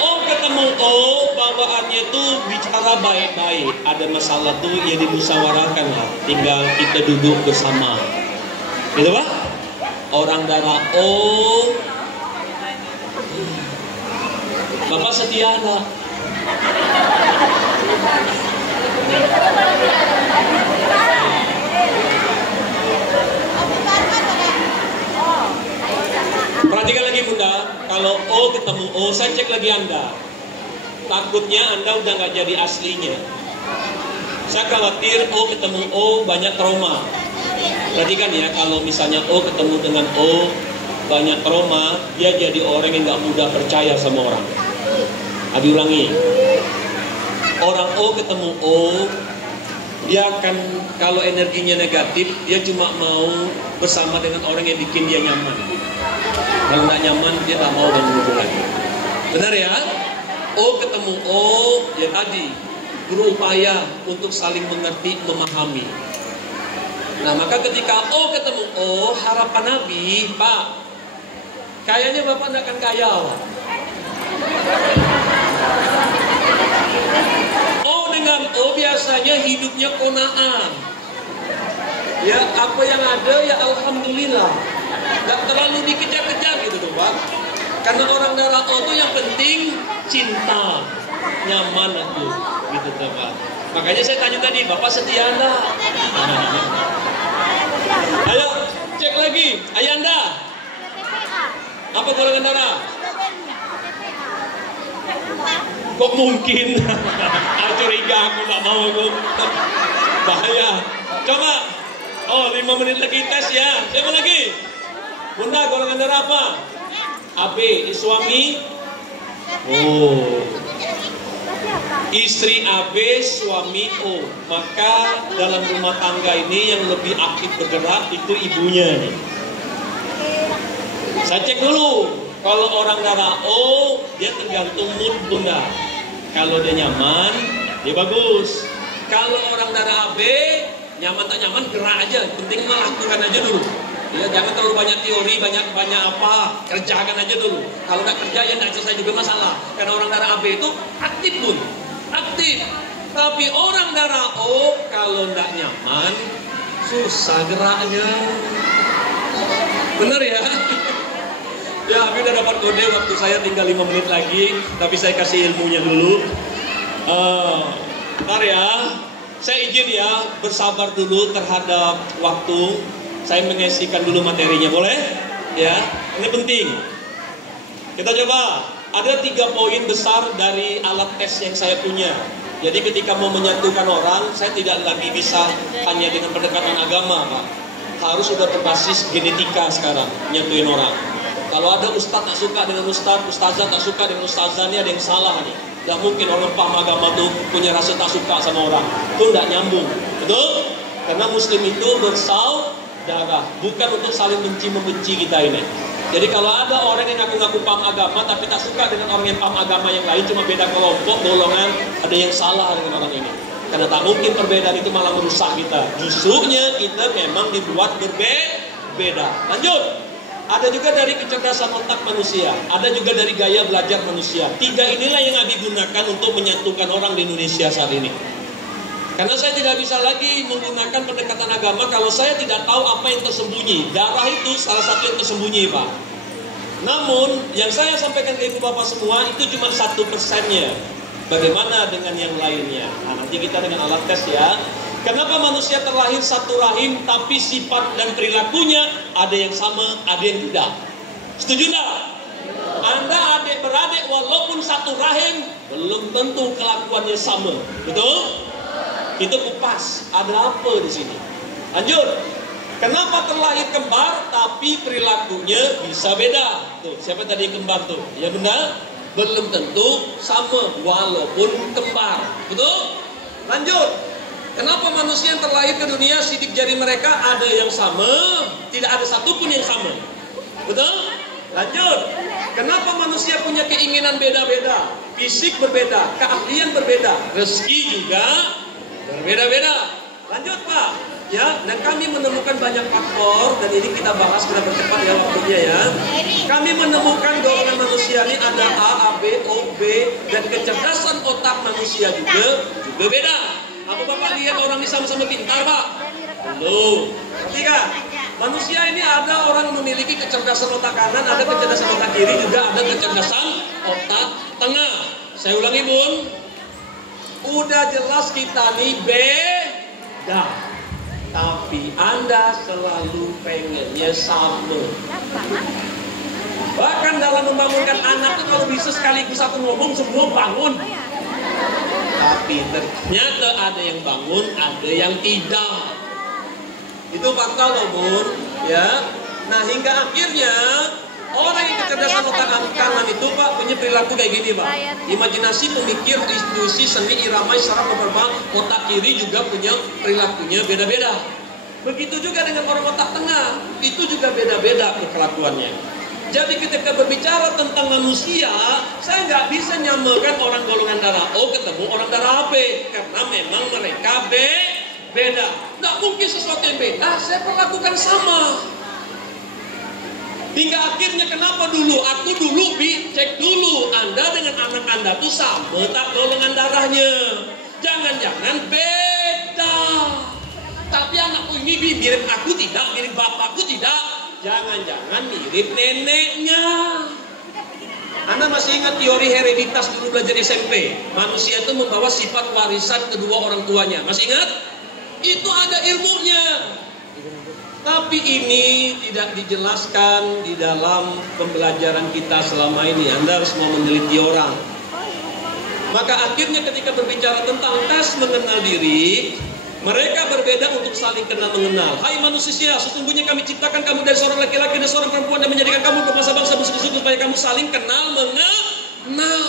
O ketemu O, bawaannya tuh bicara baik-baik. Ada masalah tuh ya dimusyawarahkan lah. Tinggal kita duduk bersama. Gitu, Pak? Orang darah O, Bapak setia enggak? Perhatikan lagi Bunda, kalau O ketemu O, saya cek lagi Anda. Takutnya Anda udah nggak jadi aslinya. Saya khawatir O ketemu O banyak trauma. Perhatikan ya, kalau misalnya O ketemu dengan O banyak trauma, dia jadi orang yang nggak mudah percaya sama orang. Diulangi. Orang O ketemu O, dia akan, kalau energinya negatif, dia cuma mau bersama dengan orang yang bikin dia nyaman. Kalau nggak nyaman, dia nggak mau dan lagi. Benar ya? O ketemu O, ya tadi berupaya untuk saling mengerti, memahami. Nah, maka ketika O ketemu O, harapan Nabi, Pak, kayaknya Bapak nggak akan kaya, Pak. O dengan O biasanya hidupnya kona'an. Ya, apa yang ada ya alhamdulillah. Gak terlalu dikejar-kejar gitu tuh, Pak. Karena orang darah O itu yang penting cinta, nyaman aku, gitu tuh, Pak. Makanya saya tanya tadi, Bapak setia enggak? Ayo, cek lagi, Ayanda. Apa golongan darah? Kok mungkin? Curiga aku, nggak mau aku. Bahaya. Coba. Oh, 5 menit lagi tes ya. Siapa lagi? Bunda, golongan darah apa? AB. Suami? Oh. Istri AB, suami O. Maka dalam rumah tangga ini yang lebih aktif bergerak itu ibunya nih. Saya cek dulu. Kalau orang darah O, dia tergantung mood Bunda. Kalau dia nyaman, dia bagus. Kalau orang darah AB, nyaman tak nyaman gerak aja. Penting melakukan aja dulu. Ya, jangan terlalu banyak teori, banyak apa, kerjakan aja dulu. Kalau nggak kerja ya nggak selesai juga masalah. Karena orang darah AB itu aktif Bun, aktif. Tapi orang darah O kalau nggak nyaman, susah geraknya. Bener ya? Ya, aku udah dapat kode waktu saya tinggal 5 menit lagi, tapi saya kasih ilmunya dulu. Bentar ya, saya izin ya bersabar dulu terhadap waktu. Saya mengisikan dulu materinya, boleh? Ya, ini penting. Kita coba. Ada 3 poin besar dari alat tes yang saya punya. Jadi ketika mau menyatukan orang, saya tidak lagi bisa hanya dengan pendekatan agama, Pak. Harus sudah berbasis genetika sekarang, nyatuin orang. Kalau ada ustadz tak suka dengan ustadz, ustazah tak suka dengan ustazah, ini ada yang salah nih. Gak mungkin orang paham agama tuh punya rasa tak suka sama orang. Itu gak nyambung, betul? Karena muslim itu bersaudara, bukan untuk saling benci-membenci kita ini. Jadi kalau ada orang yang ngaku-ngaku paham agama tapi tak suka dengan orang yang paham agama yang lain, cuma beda kelompok, golongan, ada yang salah dengan orang ini. Karena tak mungkin perbedaan itu malah merusak kita. Justrunya kita memang dibuat berbeda. Lanjut. Ada juga dari kecerdasan otak manusia, ada juga dari gaya belajar manusia. 3 inilah yang Abi gunakan untuk menyatukan orang di Indonesia saat ini. Karena saya tidak bisa lagi menggunakan pendekatan agama kalau saya tidak tahu apa yang tersembunyi. Darah itu salah satu yang tersembunyi, Pak. Namun, yang saya sampaikan ke ibu bapak semua itu cuma 1%-nya. Bagaimana dengan yang lainnya? Nah, nanti kita dengan alat tes ya. Kenapa manusia terlahir satu rahim tapi sifat dan perilakunya ada yang sama, ada yang tidak? Setuju enggak? Anda adik beradik walaupun satu rahim belum tentu kelakuannya sama. Betul? Kita kupas, ada apa di sini? Lanjut. Kenapa terlahir kembar tapi perilakunya bisa beda? Tuh, siapa tadi yang kembar tuh? Ya benar? Belum tentu sama walaupun kembar. Betul? Lanjut. Kenapa manusia yang terlahir ke dunia sidik jari mereka ada yang sama, tidak ada satupun yang sama? Betul? Lanjut. Kenapa manusia punya keinginan beda-beda? Fisik berbeda, keahlian berbeda, rezeki juga berbeda-beda. Lanjut Pak. Ya, dan kami menemukan banyak faktor dan ini kita bahas karena bercepat ya waktunya ya. Kami menemukan golongan manusia ini ada A, B, O, B dan kecerdasan otak manusia juga beda. Apa Bapak lihat orang ini sama-sama pintar, Pak? Belum. Ketiga, manusia ini ada orang yang memiliki kecerdasan otak kanan, ada kecerdasan otak kiri, juga ada kecerdasan otak tengah. Saya ulangi, Bun. Udah jelas kita nih beda. Tapi Anda selalu pengennya sama. Bahkan dalam membangunkan anak itu kalau bisa sekaligus aku ngomong semua bangun. Tapi ternyata ada yang bangun, ada yang tidak. Itu fakta loh Bun, ya. Nah hingga akhirnya orang yang kecerdasan otak kanan itu Pak punya perilaku kayak gini Pak. Imajinasi, pemikir, intuisi, seni, irama, isyarat, pemerba. Otak kiri juga punya perilakunya beda-beda. Begitu juga dengan orang otak tengah, itu juga beda-beda kelakuannya. Jadi ketika berbicara tentang manusia, saya nggak bisa nyamakan orang golongan darah O ketemu orang darah AB. Karena memang mereka beda. Nggak mungkin sesuatu yang beda, saya perlakukan sama. Hingga akhirnya kenapa dulu? Aku dulu cek dulu. Anda dengan anak Anda tuh sama tak golongan darahnya? Jangan-jangan beda. Tapi anakku ini mirip aku tidak, mirip bapakku tidak. Jangan-jangan mirip neneknya. Anda masih ingat teori hereditas dulu belajar SMP? Manusia itu membawa sifat warisan kedua orang tuanya. Masih ingat? Itu ada ilmunya. Tapi ini tidak dijelaskan di dalam pembelajaran kita selama ini. Anda harus mau meneliti orang. Maka akhirnya ketika berbicara tentang tes mengenal diri, mereka berbeda untuk saling kenal mengenal. Hai manusia, sesungguhnya kami ciptakan kamu dari seorang laki-laki dan seorang perempuan dan menjadikan kamu berbangsa-bangsa bersuku-suku supaya kamu saling kenal mengenal.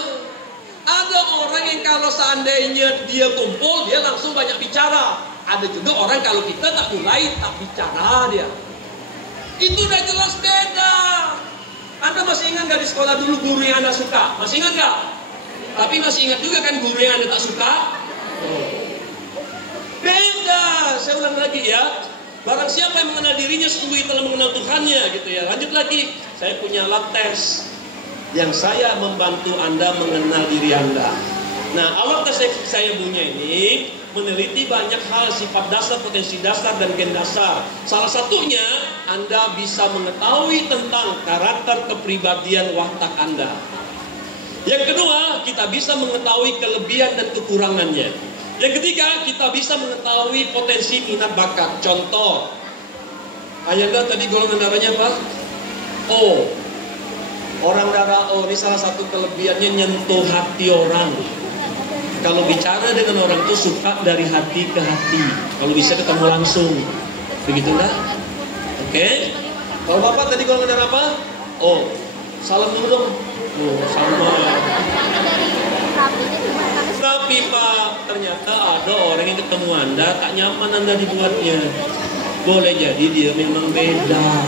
Ada orang yang kalau seandainya dia kumpul, dia langsung banyak bicara. Ada juga orang kalau kita tak mulai, tak bicara dia. Itu udah jelas beda. Anda masih ingat gak di sekolah dulu guru yang Anda suka? Masih ingat gak? Tapi masih ingat juga kan guru yang Anda tak suka? Beda. Saya ulang lagi ya. Barang siapa yang mengenal dirinya sesungguhnya telah mengenal Tuhannya gitu ya. Lanjut lagi. Saya punya alat tes yang saya membantu Anda mengenal diri Anda. Nah, alat tes yang saya punya ini meneliti banyak hal, sifat dasar, potensi dasar, dan gen dasar. Salah satunya, Anda bisa mengetahui tentang karakter kepribadian watak Anda. Yang kedua, kita bisa mengetahui kelebihan dan kekurangannya. Yang ketiga, kita bisa mengetahui potensi minat bakat. Contoh, Ayanda tadi golongan darahnya apa? O. Orang darah O ini salah satu kelebihannya nyentuh hati orang. Kalau bicara dengan orang itu suka dari hati ke hati. Kalau bisa ketemu langsung. Begitu enggak? Oke. Kalau Bapak tadi golongan darah apa? Oh, salam dulu dong. Oh, sama. Tapi Pak, ternyata ada orang yang ketemu Anda tak nyaman Anda dibuatnya. Boleh jadi dia memang beda.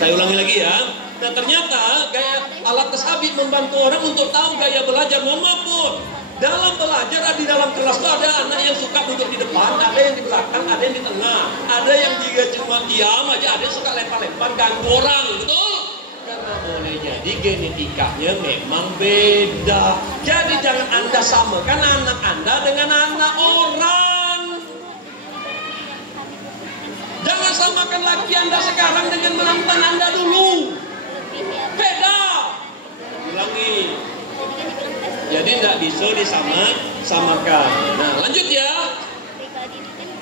Saya ulangi lagi ya. Nah ternyata gaya alat tes Habib membantu orang untuk tahu gaya belajar. Mohon maaf pun. Dalam belajar di dalam kelas itu ada anak yang suka duduk di depan, ada yang di belakang, ada yang di tengah, ada yang dia cuma diam aja, ada yang suka lempar-lempar ganggu orang, betul? Karena boleh jadi genetikanya memang beda. Jadi jangan Anda samakan anak Anda dengan anak orang. Jangan samakan laki Anda sekarang dengan mantan Anda dulu. Beda. Ulangi. Jadi tidak bisa disamakan. Nah lanjut ya.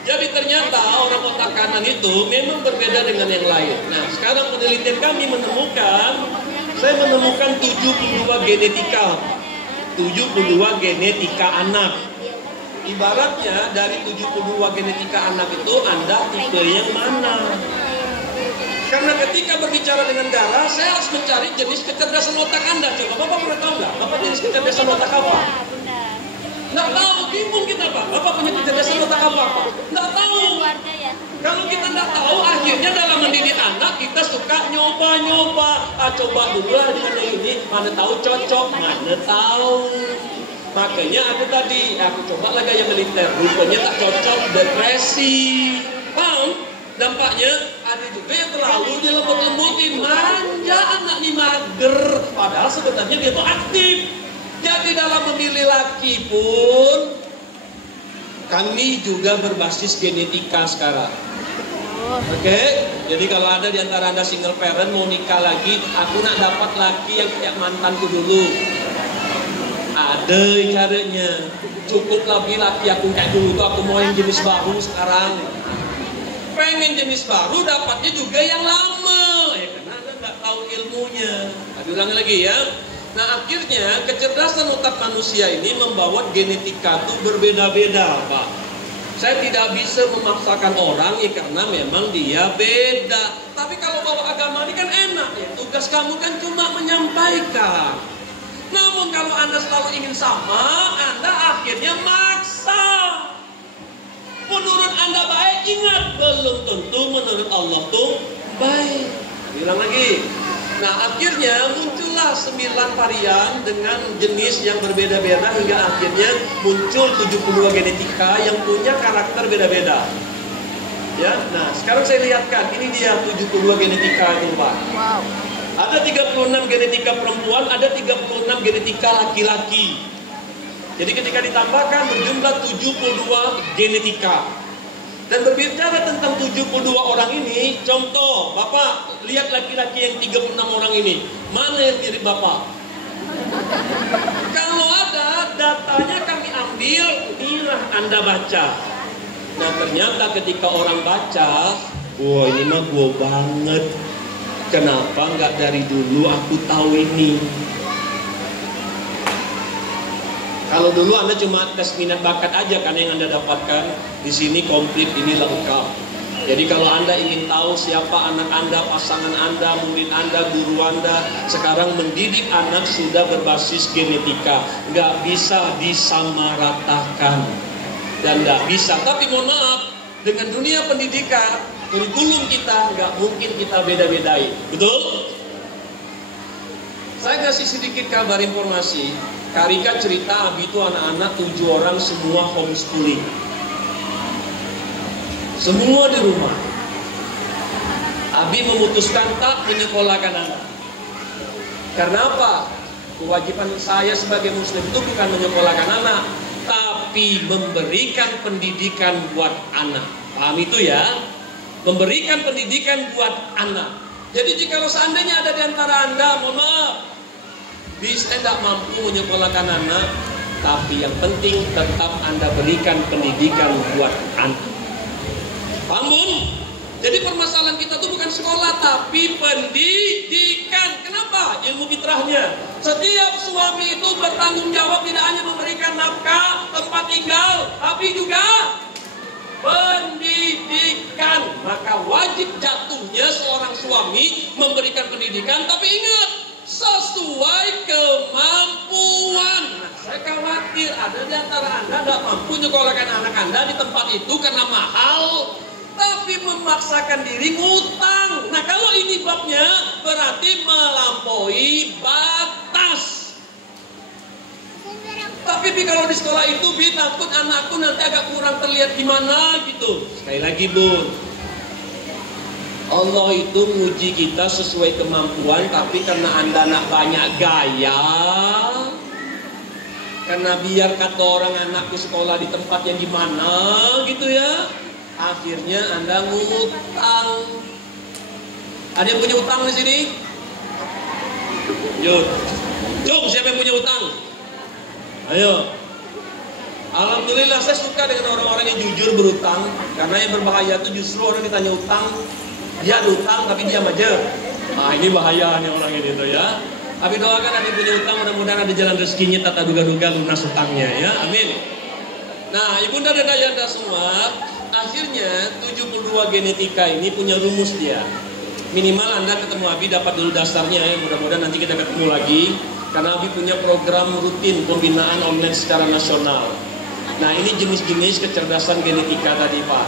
Jadi ternyata orang otak kanan itu memang berbeda dengan yang lain. Nah sekarang penelitian kami saya menemukan 72 genetika. 72 genetika anak. Ibaratnya dari 72 genetika anak itu Anda tipe yang mana? Karena ketika berbicara dengan darah, saya harus mencari jenis kecerdasan otak Anda. Coba Bapak pernah tahu nggak? Bapak jenis kecerdasan otak apa? Nggak tahu, bingung kita Pak. Bapak punya kecerdasan otak apa Pak? Nggak tahu. Kalau kita nggak tahu, akhirnya dalam mendidik anak kita suka nyoba-nyoba. Coba dulu lah dengan ini, mana tahu cocok, mana tahu. Makanya ada tadi, aku coba lah gaya militer, rupanya tak cocok, depresi. Paham? Dampaknya ada juga yang terlalu dilembut-lembutin, manja anak ini mager, padahal sebenarnya dia tuh aktif. Jadi dalam memilih laki pun kami juga berbasis genetika sekarang. Oke? Jadi kalau ada di antara Anda single parent mau nikah lagi, aku nak dapat laki yang kayak mantanku dulu. Ada caranya. Cukup lagi laki aku kayak dulu tuh, aku mau yang jenis baru sekarang. Pengen jenis baru dapatnya juga yang lama ya karena Anda nggak tahu ilmunya. Ulangi lagi ya. Nah akhirnya kecerdasan otak manusia ini membawa genetika itu berbeda-beda Pak. Saya tidak bisa memaksakan orang ya karena memang dia beda. Tapi kalau bawa agama ini kan enak ya. Tugas kamu kan cuma menyampaikan. Namun kalau Anda selalu ingin sama, Anda akhirnya maksa. Menurut Anda baik, ingat belum tentu menurut Allah tuh baik. Bilang lagi. Nah akhirnya muncullah 9 varian dengan jenis yang berbeda-beda hingga akhirnya muncul 72 genetika yang punya karakter beda-beda. Ya, nah sekarang saya lihatkan ini dia 72 genetika itu Pak. Wow. Ada 36 genetika perempuan, ada 36 genetika laki-laki. Jadi ketika ditambahkan berjumlah 72 genetika. Dan berbicara tentang 72 orang ini, contoh, Bapak lihat laki-laki yang 36 orang ini. Mana yang mirip Bapak? Kalau ada, datanya kami ambil, inilah Anda baca. Nah ternyata ketika orang baca, wah ini mah gue banget. Kenapa nggak dari dulu aku tahu ini? Kalau dulu Anda cuma tes minat bakat aja kan yang Anda dapatkan, di sini komplit, ini lengkap. Jadi kalau Anda ingin tahu siapa anak Anda, pasangan Anda, murid Anda, guru Anda, sekarang mendidik anak sudah berbasis genetika, nggak bisa disamaratakan dan nggak bisa. Tapi mohon maaf, dengan dunia pendidikan, kurikulum kita nggak mungkin kita beda-bedain, betul? Saya kasih sedikit kabar informasi. Karika cerita Abi itu anak-anak 7 orang semua homeschooling. Semua di rumah. Abi memutuskan tak menyekolahkan anak. Karena apa? Kewajiban saya sebagai muslim itu bukan menyekolahkan anak, tapi memberikan pendidikan buat anak. Paham itu ya? Memberikan pendidikan buat anak. Jadi jika seandainya ada di antara Anda, mohon maaf, bisa tidak mampu menyekolahkan anak, tapi yang penting tetap Anda berikan pendidikan buat anak. Paham Bun? Jadi permasalahan kita itu bukan sekolah, tapi pendidikan. Kenapa? Ilmu fitrahnya. Setiap suami itu bertanggung jawab tidak hanya memberikan nafkah, tempat tinggal, tapi juga pendidikan. Maka wajib jatuhnya seorang suami memberikan pendidikan, tapi ingat, sesuai kemampuan. Nah, saya khawatir ada di antara Anda tidak mampu nyekolahkan anak Anda di tempat itu karena mahal, tapi memaksakan diri ngutang. Nah kalau ini babnya berarti melampaui batas. Tapi kalau di sekolah itu takut anakku nanti agak kurang terlihat gimana gitu. Sekali lagi Bun, Allah itu nguji kita sesuai kemampuan, tapi karena Anda nak banyak gaya, karena biar kata orang anakku sekolah di tempat yang gimana gitu ya, akhirnya Anda ngutang. Ada yang punya utang di sini? Yuk, siapa yang punya utang? Ayo. Alhamdulillah saya suka dengan orang-orang yang jujur berutang, karena yang berbahaya itu justru orang ditanya utang, dia ada utang tapi diam aja. Nah ini bahaya nih orang ini tuh ya. Tapi doakan ada yang punya utang, mudah-mudahan ada jalan rezekinya, tata duga-duga lunas utangnya ya, amin. Nah ibunda dan ayahanda semua, akhirnya 72 genetika ini punya rumus dia. Minimal Anda ketemu Abi dapat dulu dasarnya ya, mudah-mudahan nanti kita ketemu lagi. Karena Abi punya program rutin pembinaan online secara nasional. Nah ini jenis-jenis kecerdasan genetika tadi Pak.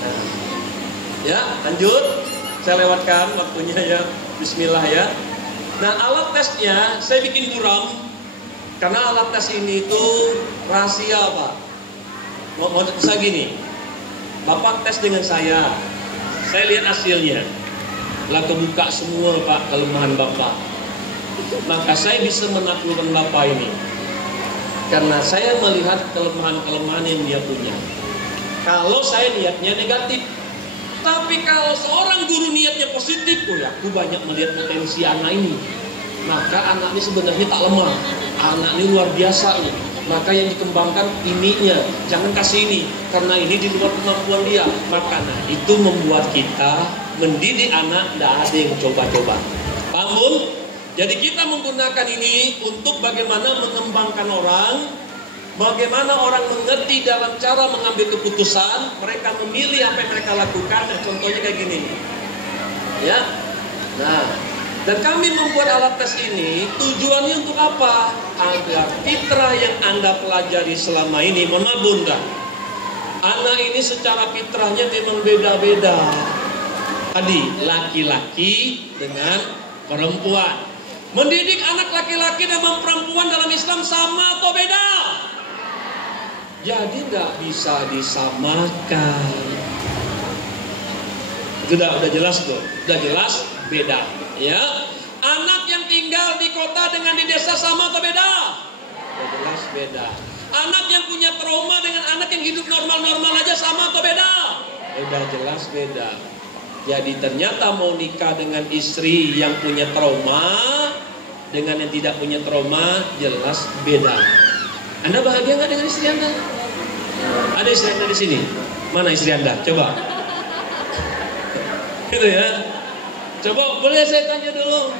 Nah, ya lanjut, saya lewatkan waktunya ya, bismillah ya. Nah alat tesnya saya bikin buram, karena alat tes ini itu rahasia Pak. Mau bisa gini, Bapak tes dengan saya lihat hasilnya, lah kebuka semua Pak kelemahan Bapak. Maka saya bisa menaklukkan Bapak ini, karena saya melihat kelemahan-kelemahan yang dia punya. Kalau saya niatnya negatif, tapi kalau seorang guru niatnya positif, ya aku banyak melihat potensi anak ini. Maka anak ini sebenarnya tak lemah, anak ini luar biasa nih. Maka yang dikembangkan ininya, jangan kasih ini, karena ini di luar kemampuan dia. Maka itu membuat kita mendidik anak tidak ada yang coba-coba. Paham Bun? Jadi kita menggunakan ini untuk bagaimana mengembangkan orang, bagaimana orang mengerti dalam cara mengambil keputusan, mereka memilih apa yang mereka lakukan. Nah, contohnya kayak gini, ya. Nah, dan kami membuat alat tes ini tujuannya untuk apa? Agar fitrah yang Anda pelajari selama ini, mohon maaf Bunda, anak ini secara fitrahnya memang beda-beda. Tadi laki-laki dengan perempuan. Mendidik anak laki-laki dan perempuan dalam Islam sama atau beda? Jadi tidak bisa disamakan. Sudah jelas tuh, sudah jelas beda. Ya, anak yang tinggal di kota dengan di desa sama atau beda? Sudah jelas beda. Anak yang punya trauma dengan anak yang hidup normal-normal aja sama atau beda? Sudah jelas beda. Jadi ternyata mau nikah dengan istri yang punya trauma dengan yang tidak punya trauma jelas beda. Anda bahagia nggak dengan istri Anda? Ada istri Anda di sini? Mana istri Anda? Coba. Gitu ya. Coba boleh saya tanya dulu.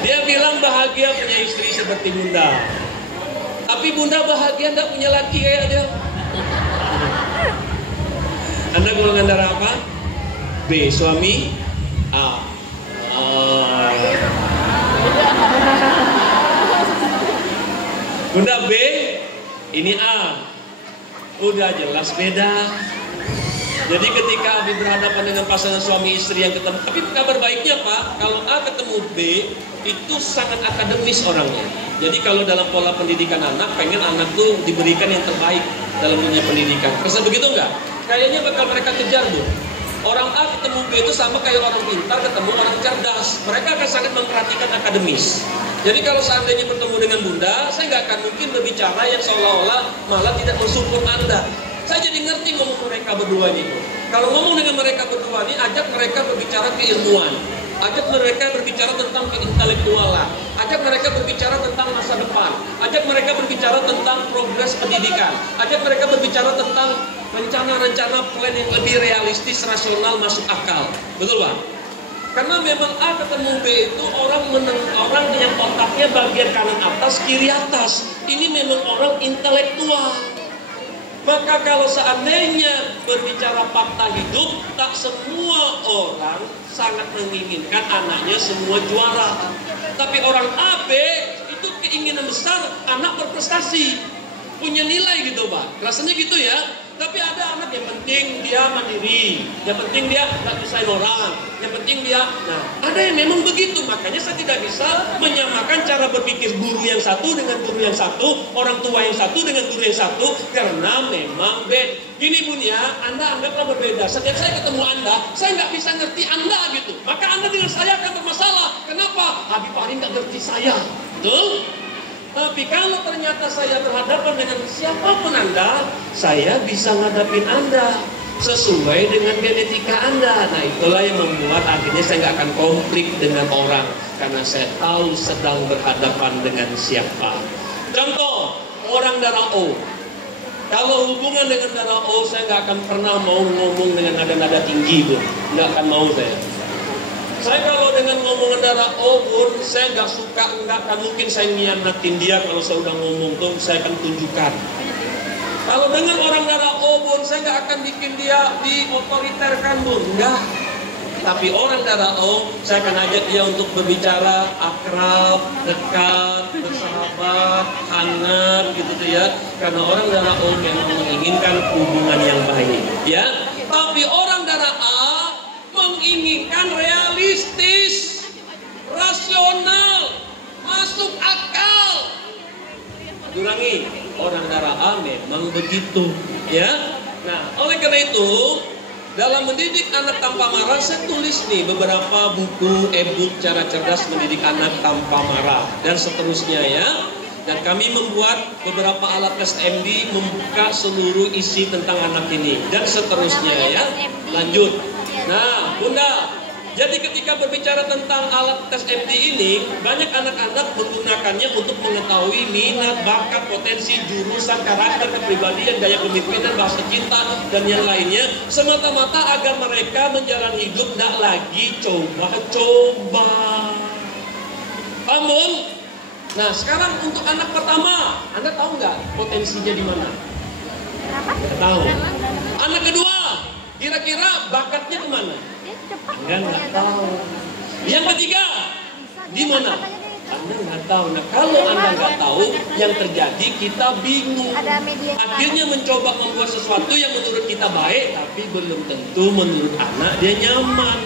Dia bilang bahagia punya istri seperti Bunda. Tapi Bunda bahagia enggak punya laki kayak dia. Anda golongan darah apa? B, suami A. Bunda B, ini A. Udah jelas beda. Jadi ketika Abi berhadapan dengan pasangan suami istri yang ketemu, tapi kabar baiknya Pak, kalau A ketemu B, itu sangat akademis orangnya. Jadi kalau dalam pola pendidikan anak, pengen anak tuh diberikan yang terbaik dalam dunia pendidikan. Rasa begitu enggak? Kayaknya bakal mereka kejar tuh. Orang A ketemu B itu sama kayak orang pintar ketemu orang cerdas. Mereka akan sangat memperhatikan akademis. Jadi kalau seandainya bertemu dengan Bunda, saya nggak akan mungkin berbicara yang seolah-olah malah tidak mensupport Anda. Saya jadi ngerti ngomong mereka berdua ini. Kalau ngomong dengan mereka berdua ini, ajak mereka berbicara keilmuan. Ajak mereka berbicara tentang keintelektualan. Ajak mereka berbicara tentang masa depan. Ajak mereka berbicara tentang progres pendidikan. Ajak mereka berbicara tentang rencana-rencana plan yang lebih realistis, rasional, masuk akal. Betul Pak? Karena memang A ketemu B itu orang yang otaknya bagian kanan atas, kiri atas. Ini memang orang intelektual. Maka kalau seandainya berbicara fakta hidup, tak semua orang sangat menginginkan anaknya semua juara. Tapi orang A, B itu keinginan besar anak berprestasi, punya nilai gitu Pak. Rasanya gitu ya. Tapi ada anak yang penting dia mandiri, yang penting dia nggak nyusahin orang, yang penting dia, nah ada yang memang begitu. Makanya saya tidak bisa menyamakan cara berpikir guru yang satu dengan guru yang satu, orang tua yang satu dengan guru yang satu, karena memang beda. Gini Bun ya, Anda anggaplah berbeda. Setiap saya ketemu Anda, saya nggak bisa ngerti Anda gitu. Maka Anda dengan saya akan bermasalah. Kenapa? Habib Farid nggak ngerti saya, betul? Tapi kalau ternyata saya berhadapan dengan siapapun Anda, saya bisa ngadapin Anda sesuai dengan genetika Anda. Nah itulah yang membuat akhirnya saya nggak akan konflik dengan orang, karena saya tahu sedang berhadapan dengan siapa. Contoh, orang darah O. Kalau hubungan dengan darah O, saya nggak akan pernah mau ngomong dengan nada-nada tinggi, Bun. Nggak akan mau saya. Saya kalau dengan ngomongan darah O, Bun, saya nggak suka, nggak akan mungkin saya nyianatin dia. Kalau saya udah ngomong tuh, saya akan tunjukkan. Kalau dengan orang darah O, Bun, saya nggak akan bikin dia diotoriterkan, Bun. Enggak. Tapi orang darah O, saya akan ajak dia untuk berbicara akrab, dekat, bersahabat, hangat, gitu tuh ya. Karena orang darah O memang menginginkan hubungan yang baik, ya. Tapi orang darah A menginginkan realistis, rasional, masuk akal. Ulangi, orang darah A memang begitu, ya. Nah, oleh karena itu, dalam mendidik anak tanpa marah, saya tulis nih beberapa buku e-book cara cerdas mendidik anak tanpa marah dan seterusnya ya. Dan kami membuat beberapa alat tes MD membuka seluruh isi tentang anak ini dan seterusnya ya. Lanjut. Nah, Bunda, jadi ketika berbicara tentang alat tes MD ini, banyak anak-anak menggunakannya untuk mengetahui minat, bakat, potensi, jurusan, karakter, kepribadian, gaya kepemimpinan, bahasa cinta, dan yang lainnya, semata-mata agar mereka menjalani hidup tidak lagi coba-coba. Namun, nah sekarang untuk anak pertama, Anda tahu nggak potensinya di mana? Tahu. Anak kedua, kira-kira bakatnya kemana? Enggak tahu. Yang ketiga, di mana? Anda nggak tahu. Nah kalau Anda nggak tahu, yang terjadi kita bingung. Akhirnya mencoba membuat sesuatu yang menurut kita baik, tapi belum tentu menurut anak dia nyaman.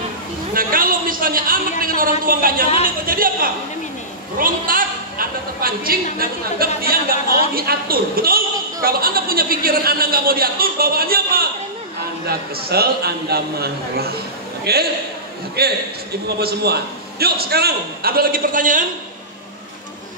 Nah kalau misalnya anak dengan orang tua nggak nyaman, yang terjadi apa? Berontak, Anda terpancing dan menganggap dia nggak mau diatur. Betul? Kalau Anda punya pikiran Anda nggak mau diatur, bawaannya apa? Anda kesel, Anda marah. Oke, ibu bapak semua. Yuk sekarang, ada lagi pertanyaan?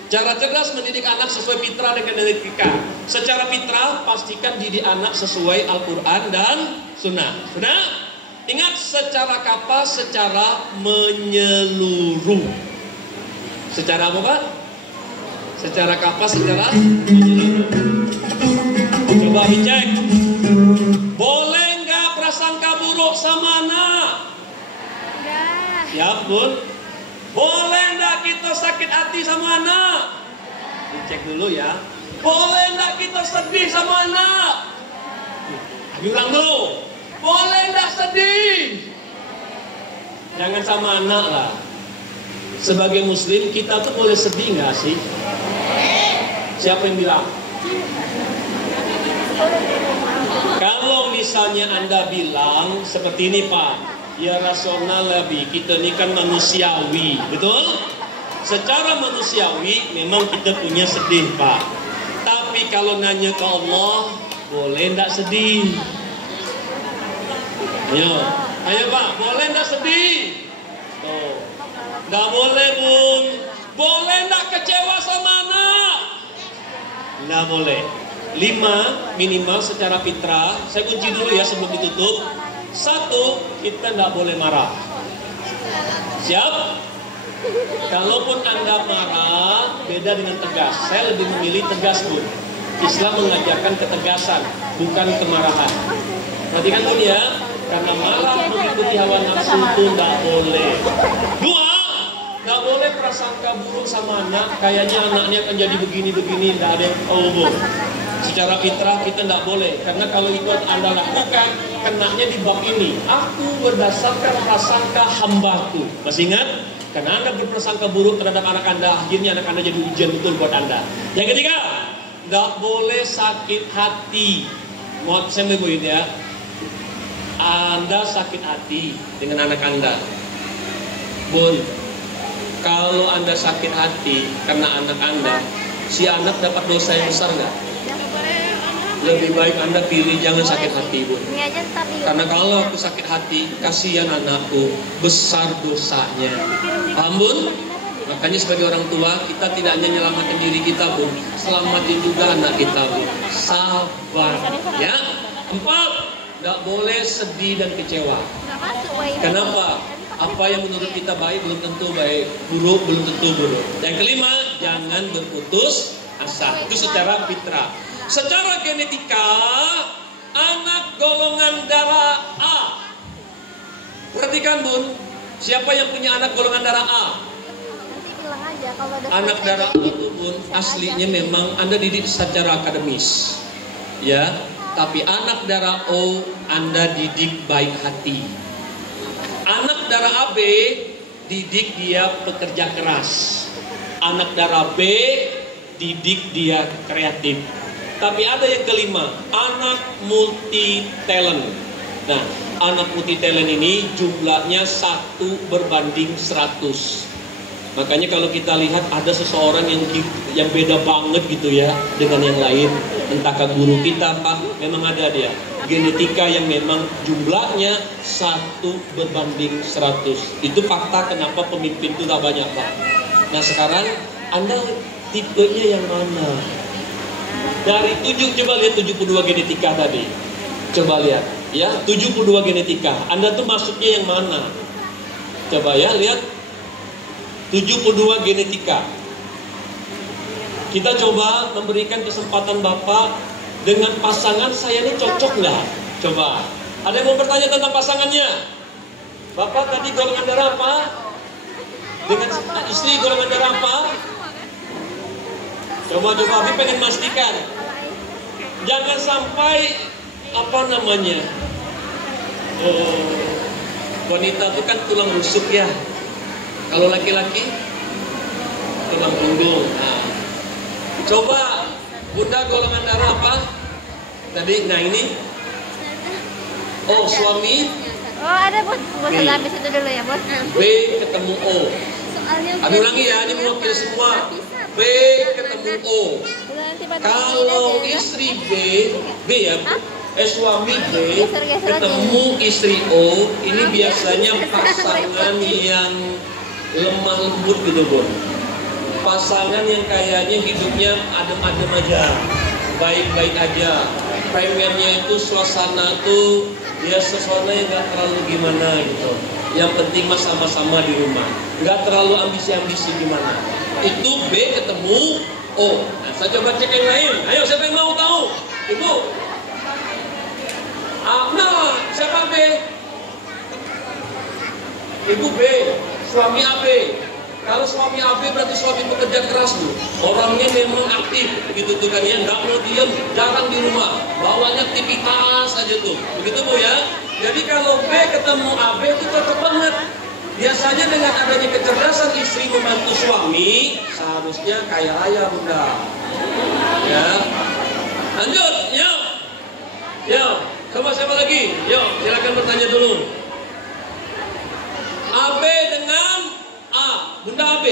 Cara cerdas mendidik anak sesuai fitrah dengan etika. Secara fitrah, pastikan didik anak sesuai Al-Quran dan Sunnah. Sudah? Ingat secara kapas, secara menyeluruh. Secara apa Pak? Secara kapas, secara menyeluruh. Coba dicek. Boleh nggak prasangka buruk sama anak? Udah. Siap, Bun? Boleh nggak kita sakit hati sama anak? Dicek dulu ya. Boleh nggak kita sedih sama anak? Diulang dulu. Boleh nggak sedih? Jangan sama anak lah. Sebagai muslim kita tuh boleh sedih nggak sih? Siapa yang bilang? Kalau misalnya Anda bilang seperti ini, Pak, ya rasional lebih, kita ini kan manusiawi, betul? Secara manusiawi memang kita punya sedih, Pak. Tapi kalau nanya ke Allah, boleh nggak sedih? Ayo Pak, boleh nggak sedih? Tuh, nggak boleh, Bun. Boleh nggak kecewa sama anak? Nggak boleh. 5 minimal secara fitrah. Saya kunci dulu ya sebelum ditutup. 1, kita nggak boleh marah. Siap? Kalaupun Anda marah, beda dengan tegas. Saya lebih memilih tegas, Bun. Islam mengajarkan ketegasan, bukan kemarahan. Perhatikan Bun ya, karena marah mengikuti hawa nafsu itu nggak boleh. 2, nggak boleh prasangka buruk sama anak. Kayaknya anaknya akan jadi begini-begini, nggak ada yang tahu, Bun. Secara fitrah kita tidak boleh, karena kalau itu Anda lakukan, kenanya di bab ini. Aku berdasarkan prasangka hambaku. Masih ingat? Karena Anda berprasangka buruk terhadap anak Anda, akhirnya anak Anda jadi ujian betul buat Anda. Yang ketiga, tidak boleh sakit hati. Mohon saya membuat ya. Anda sakit hati dengan anak Anda. Bun, kalau Anda sakit hati karena anak Anda, si anak dapat dosa yang besar nggak? Lebih baik Anda pilih jangan sakit hati, Bun. Karena kalau aku sakit hati, kasihan anakku, besar dosanya. Paham, Bun? Makanya sebagai orang tua, kita tidak hanya menyelamatkan diri kita, Bun, selamatin juga anak kita, Bun. Sabar, ya. 4, nggak boleh sedih dan kecewa. Kenapa? Apa yang menurut kita baik belum tentu baik, buruk belum tentu buruk. Yang kelima, jangan berputus asa. Itu secara fitrah. Secara genetika, anak golongan darah A. Perhatikan, Bun, siapa yang punya anak golongan darah A? Anak darah A itu, Bun, aslinya memang Anda didik secara akademis, ya. Tapi anak darah O Anda didik baik hati. Anak darah AB didik dia pekerja keras. Anak darah B didik dia kreatif. Tapi ada yang kelima, anak multi talent. Nah, anak multi talent ini jumlahnya 1/100. Makanya kalau kita lihat ada seseorang yang beda banget gitu ya dengan yang lain, entahkah guru kita Pak, memang ada dia. Genetika yang memang jumlahnya 1/100. Itu fakta kenapa pemimpin itu tak banyak, Pak. Nah, sekarang Anda tipenya yang mana? Dari 7, coba lihat 72 genetika tadi. Coba lihat, ya, 72 genetika. Anda tuh masuknya yang mana? Coba ya, lihat. 72 genetika. Kita coba memberikan kesempatan Bapak dengan pasangan saya ini cocok nggak? Coba. Ada yang mau bertanya tentang pasangannya? Bapak tadi golongan darah apa? Dengan istri golongan darah apa? Coba Abi pengen pastikan. Jangan sampai wanita itu kan tulang rusuk ya. Kalau laki-laki tulang punggung. Nah, coba Bunda golongan darah apa? Tadi, nah ini. Oh, suami. Oh, ada Bos. Bos habis itu dulu ya, Bos. B ketemu O. Abi ulangi ya, ini mewakili semua. B ketemu O. Kalau istri B ya, suami B ketemu istri O, ini biasanya pasangan yang lemah lembut gitu, Bun. Pasangan yang kayaknya hidupnya adem-adem aja, baik-baik aja. Primernya itu suasana tuh ya suasana yang nggak terlalu gimana gitu. Yang penting mah sama-sama di rumah, nggak terlalu ambisi-ambisi gimana. Itu B ketemu O. Nah, saya coba cek yang lain. Ayo, siapa yang mau tahu? Ibu, ibu B, suami AB. Kalau suami AB berarti suami pekerja keras tuh, orangnya memang aktif, gitu tuh kan ya, nggak mau diem, jarang di rumah, bawanya aktivitas aja tuh, begitu Bu ya. Jadi kalau B ketemu AB itu cocok banget. Biasanya dengan adanya kecerdasan istri membantu suami, seharusnya kaya raya Bunda. Ya, lanjut, yuk, sama siapa lagi? Yuk, silakan bertanya dulu. AB dengan A, Bunda AB.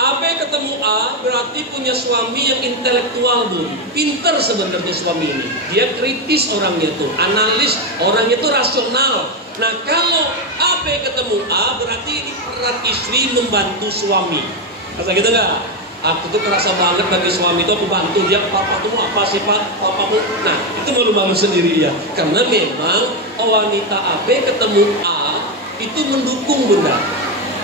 AB ketemu A berarti punya suami yang intelektual Bu. Pinter sebenarnya suami ini. Dia kritis orangnya tuh, analis, orangnya tuh rasional. Nah kalau AB ketemu A berarti ini peran istri membantu suami. Masa gitu nggak? Aku tuh kerasa banget bagi suami itu aku bantu dia, papa tuh apa sih Pak? Papamu. Nah itu malu-malu sendiri ya. Karena memang wanita AB ketemu A itu mendukung Bunda.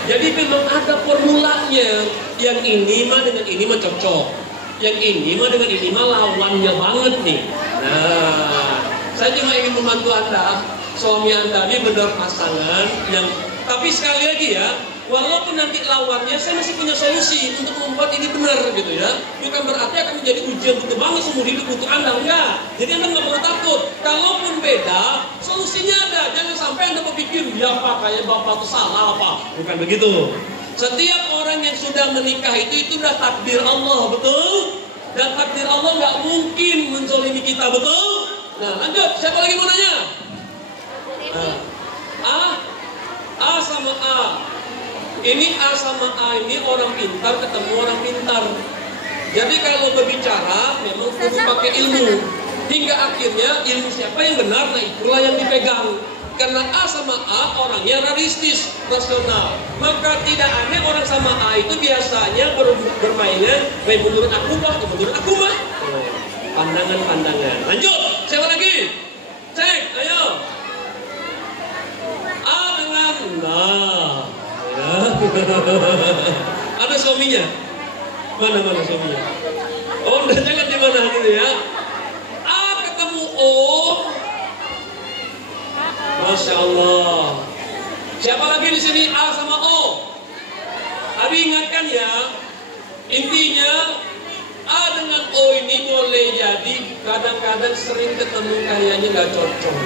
Jadi memang ada formulanya. Yang ini mah dengan ini mah cocok. Yang ini mah dengan ini mah lawannya banget nih. Nah, saya cuma ingin membantu Anda. Suami Anda ini benar pasangan yang, tapi sekali lagi ya, walaupun nanti lawannya, saya masih punya solusi untuk membuat ini benar gitu ya. Bukan berarti akan menjadi ujian betul banget seumur hidup untuk Anda, enggak. Jadi Anda nggak perlu takut. Kalaupun beda, solusinya ada. Jangan sampai Anda berpikir, ya Pak, kayak Bapak itu salah apa? Bukan begitu. Setiap orang yang sudah menikah itu udah takdir Allah, betul? Dan takdir Allah nggak mungkin menzolimi kita, betul? Nah lanjut, siapa lagi mau nanya? A sama A. Ini A sama A ini orang pintar ketemu orang pintar. Jadi kalau berbicara memang perlu pakai ilmu. Hingga akhirnya ilmu siapa yang benar, nah itulah yang dipegang. Karena A sama A orangnya realistis, rasional. Maka tidak aneh orang sama A itu biasanya bermainnya menurut aku mah, menurut aku mah. Pandangan-pandangan. Lanjut, siapa lagi? Cek, ayo. A dengan nah. Ya. Ada suaminya? Mana suaminya? Oh, jangan di mana gitu ya. A ketemu O. Masya Allah. Siapa lagi di sini A sama O? Abi ingatkan ya. Intinya A dengan O ini boleh jadi kadang-kadang sering ketemu kayaknya nggak cocok.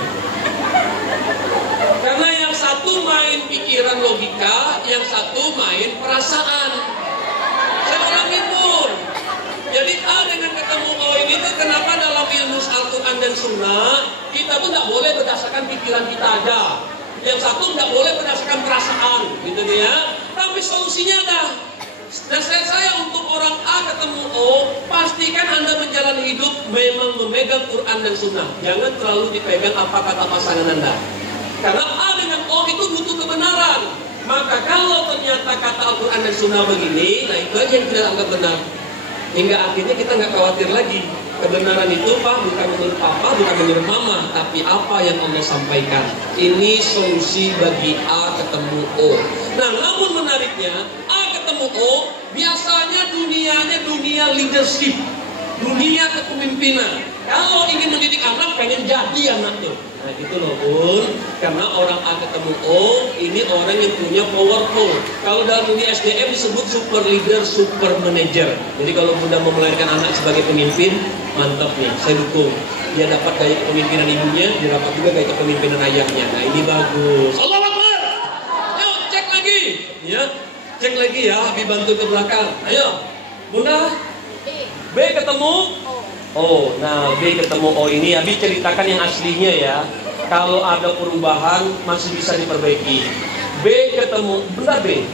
Karena yang satu main pikiran logika, yang satu main perasaan. Saya ulangin pun. Jadi A dengan ketemu O ini tuh kenapa dalam ilmu Al-Quran dan Sunnah kita tuh nggak boleh berdasarkan pikiran kita aja. Yang satu nggak boleh berdasarkan perasaan, gitu ya. Tapi solusinya ada. Nasihat saya untuk orang A ketemu O, pastikan Anda menjalani hidup memang memegang Quran dan Sunnah. Jangan terlalu dipegang apa kata pasangan Anda. Karena A dengan O itu butuh kebenaran. Maka kalau ternyata kata Al-Quran dan Sunnah begini, nah itu aja yang kita anggap benar. Hingga akhirnya kita nggak khawatir lagi. Kebenaran itu Pak bukan menurut Papa, bukan menurut Mama, tapi apa yang Allah sampaikan. Ini solusi bagi A ketemu O. Nah namun menariknya, A ketemu O, biasanya dunianya dunia leadership, dunia kepemimpinan. Kalau ingin mendidik anak, pengen jadi anak tuh. Nah itu loh Bun, karena orang A ketemu O, ini orang yang punya powerful. Kalau dalam dunia SDM disebut super leader, super manager. Jadi kalau Bunda mau melahirkan anak sebagai pemimpin, mantap nih, saya dukung. Dia dapat gaya kepemimpinan ibunya, dia dapat juga gaya kepemimpinan ayahnya. Nah ini bagus. Allahu Akbar. Ayo cek lagi, ya, cek lagi ya, Habib bantu ke belakang. Ayo, Bunda. B ketemu O. Nah B ketemu O ini Abi ceritakan yang aslinya ya. Kalau ada perubahan masih bisa diperbaiki. B ketemu Bunda B.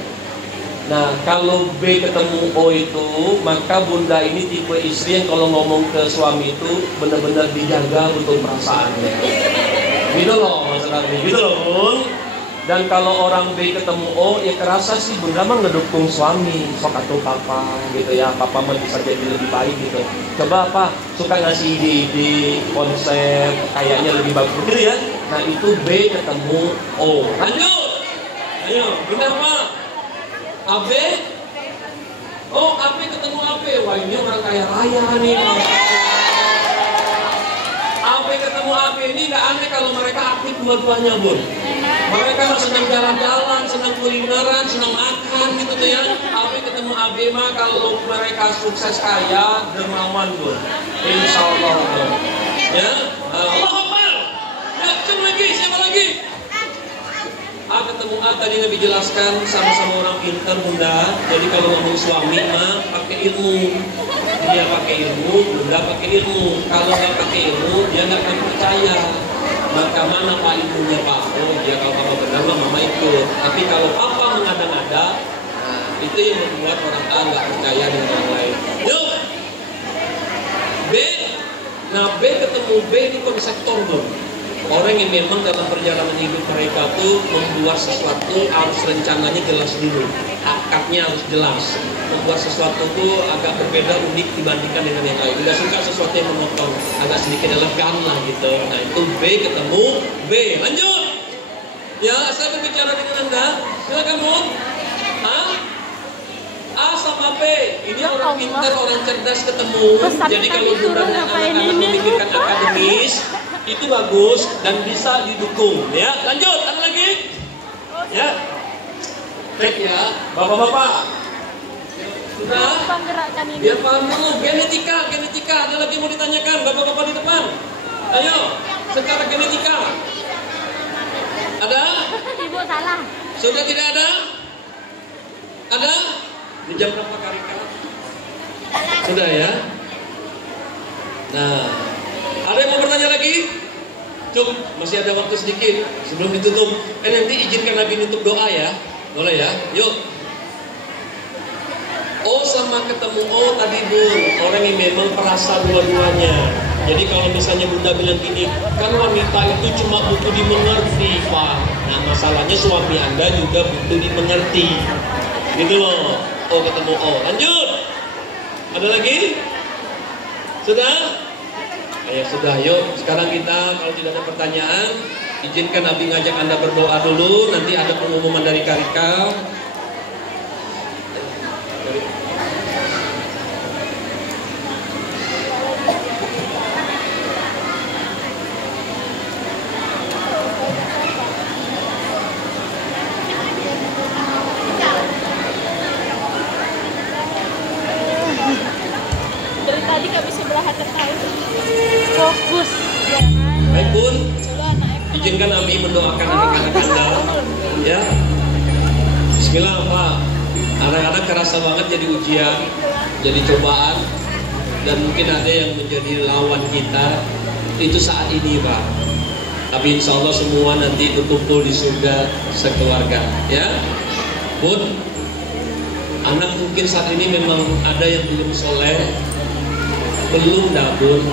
Nah kalau B ketemu O itu, maka Bunda ini tipe istri yang kalau ngomong ke suami itu benar-benar dijaga untuk perasaannya. Gitu loh maksudnya, gitu loh Bun. Dan kalau orang B ketemu O, ya kerasa sih Bunda mah ngedukung suami, sok atau papa gitu ya, papa mah bisa jadi lebih baik gitu. Coba apa, suka ngasih ide-ide, konsep, kayaknya lebih bagus gitu ya. Nah itu B ketemu O. Lanjut, ayo, Bunda apa? AB? Oh AB ketemu AB, wah ini orang kaya raya nih. AB ketemu AB ini nggak aneh kalau mereka aktif dua-duanya Bun. Mereka senang jalan-jalan, senang kulineran, senang makan gitu tuh ya. Tapi ketemu Abi mah kalau mereka sukses kaya, dermawan tuh. Insya Allah. Ya, Allah Akbar. Ya, siapa lagi? Siapa lagi? Ketemu tadi Nabi jelaskan sama-sama orang pintar bunda. Jadi kalau ngomong suami mah pakai ilmu. Dia pakai ilmu, bunda pakai ilmu. Kalau nggak pakai ilmu, dia nggak akan percaya. Maka mana pak ilmunya pak? Oh dia kalau papa benar mah mama ikut. Tapi kalau papa mengada-ngada, itu yang membuat orang A nggak percaya dengan orang lain. Yuk, B. Nah B ketemu B ini konseptor dong. Orang yang memang dalam perjalanan hidup mereka tuh membuat sesuatu harus rencananya jelas dulu, akadnya harus jelas. Membuat sesuatu tuh agak berbeda, unik dibandingkan dengan yang lain. Tidak suka sesuatu yang monoton, agak sedikit elegan lah gitu. Nah itu B ketemu B. Lanjut. Ya saya berbicara dengan anda. Silakan Bu. A sama B, ini orang pintar, orang cerdas ketemu. Jadi kalau sudah anak-anak memikirkan akademis, itu bagus dan bisa didukung. Ya, lanjut. Ada lagi? Ya, baik ya, bapak-bapak. Sudah? Biar paham dulu. Genetika. Ada lagi mau ditanyakan, bapak-bapak di depan. Ayo, secara genetika. Ada? Ibu salah. Sudah tidak ada? Ada? Di jam berapa Karika? Sudah ya? Nah, ada yang mau bertanya lagi? Cukup, masih ada waktu sedikit sebelum ditutup. Nanti izinkan Nabi untuk doa ya. Boleh ya? Yuk. O sama ketemu O tadi Bu, orang yang memang perasa dua-duanya. Jadi kalau misalnya Bunda bilang gini, kan wanita itu cuma butuh dimengerti Pak. Nah masalahnya suami Anda juga butuh dimengerti. Gitu loh. O ketemu O. Lanjut. Ada lagi? Sudah? Ya sudah, yuk. Sekarang kita kalau tidak ada pertanyaan, izinkan Nabi ngajak Anda berdoa dulu. Nanti ada pengumuman dari Karika. Fokus. Baik Bun, izinkan Nabi mendoakan anak-anak Anda. Ya, Bismillah Pak. Anak-anak kerasa banget jadi ujian, jadi cobaan, dan mungkin ada yang menjadi lawan kita. Itu saat ini Pak. Tapi insya Allah semua nanti berkumpul di surga sekeluarga. Ya, Bun. Anak mungkin saat ini memang ada yang belum soleh, belum dah Bun.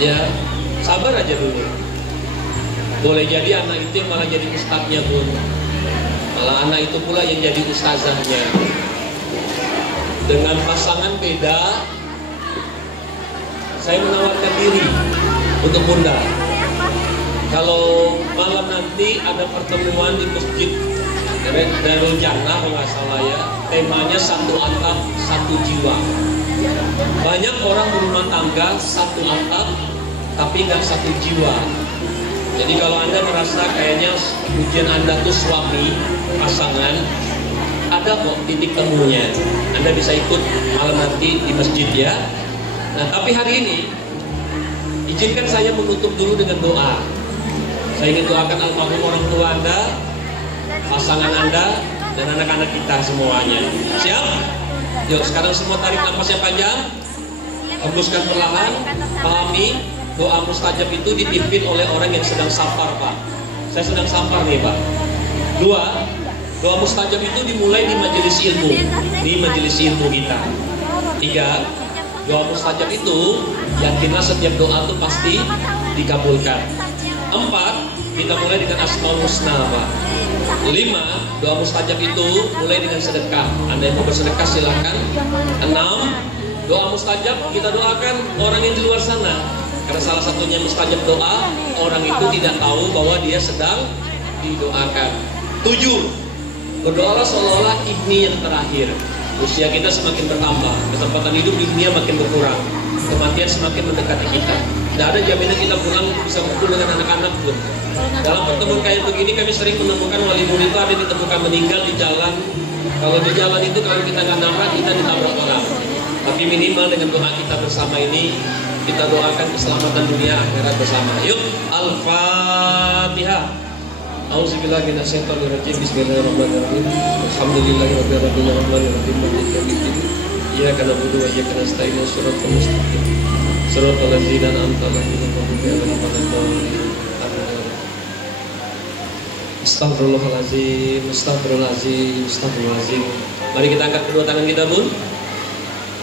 Ya, sabar aja dulu. Boleh jadi anak itu yang malah jadi ustadznya Bun. Malah anak itu pula yang jadi ustazahnya. Dengan pasangan beda, saya menawarkan diri untuk Bunda. Kalau malam nanti ada pertemuan di masjid Darul Jannah kalau nggak salah ya, temanya satu atap satu jiwa. Banyak orang berumah tangga satu atap tapi nggak satu jiwa. Jadi kalau Anda merasa kayaknya ujian Anda tuh suami, pasangan, ada kok titik temunya. Anda bisa ikut malam nanti di masjid ya. Nah tapi hari ini izinkan saya menutup dulu dengan doa. Saya ingin doakan almarhum orang tua Anda, pasangan Anda, dan anak-anak kita semuanya. Siap? Yuk sekarang semua tarik nafas yang panjang, hembuskan perlahan, pahami doa mustajab itu dipimpin oleh orang yang sedang sabar Pak. Saya sedang sabar nih Pak. Dua, doa mustajab itu dimulai di majelis ilmu, di majelis ilmu kita. Tiga, doa mustajab itu yakinlah setiap doa itu pasti dikabulkan. Empat, kita mulai dengan Asmaul Husna Pak. 5, doa mustajab itu mulai dengan sedekah. Anda yang mau bersedekah silahkan. 6, doa mustajab kita doakan orang yang di luar sana. Karena salah satunya mustajab doa, orang itu tidak tahu bahwa dia sedang didoakan. 7, berdoalah seolah-olah ini yang terakhir. Usia kita semakin bertambah, kesempatan hidup di dunia makin berkurang. kematian semakin mendekati kita. Tidak ada jaminan kita pulang bisa kumpul dengan anak-anak pun. Dalam pertemuan kayak begini kami sering menemukan wali murid itu ada ditemukan meninggal di jalan. Kalau di jalan itu kalau kita nggak nabrak, kita ditabrak orang. Tapi minimal dengan doa kita bersama ini, kita doakan keselamatan dunia akhirat bersama. Yuk, Al-Fatihah. Auzubillahi minasyaitonirrajim. Bismillahirrahmanirrahim. Alhamdulillahirabbil alamin. Maliki yaumiddin. Iyyaka na'budu wa iyyaka nasta'in. Shiratal mustaqim. Shiratal ladzina an'amta 'alaihim ghairil maghdubi 'alaihim. Astagfirullahaladzim, astagfirullahaladzim, astagfirullahaladzim. Mari kita angkat kedua tangan kita, Bun.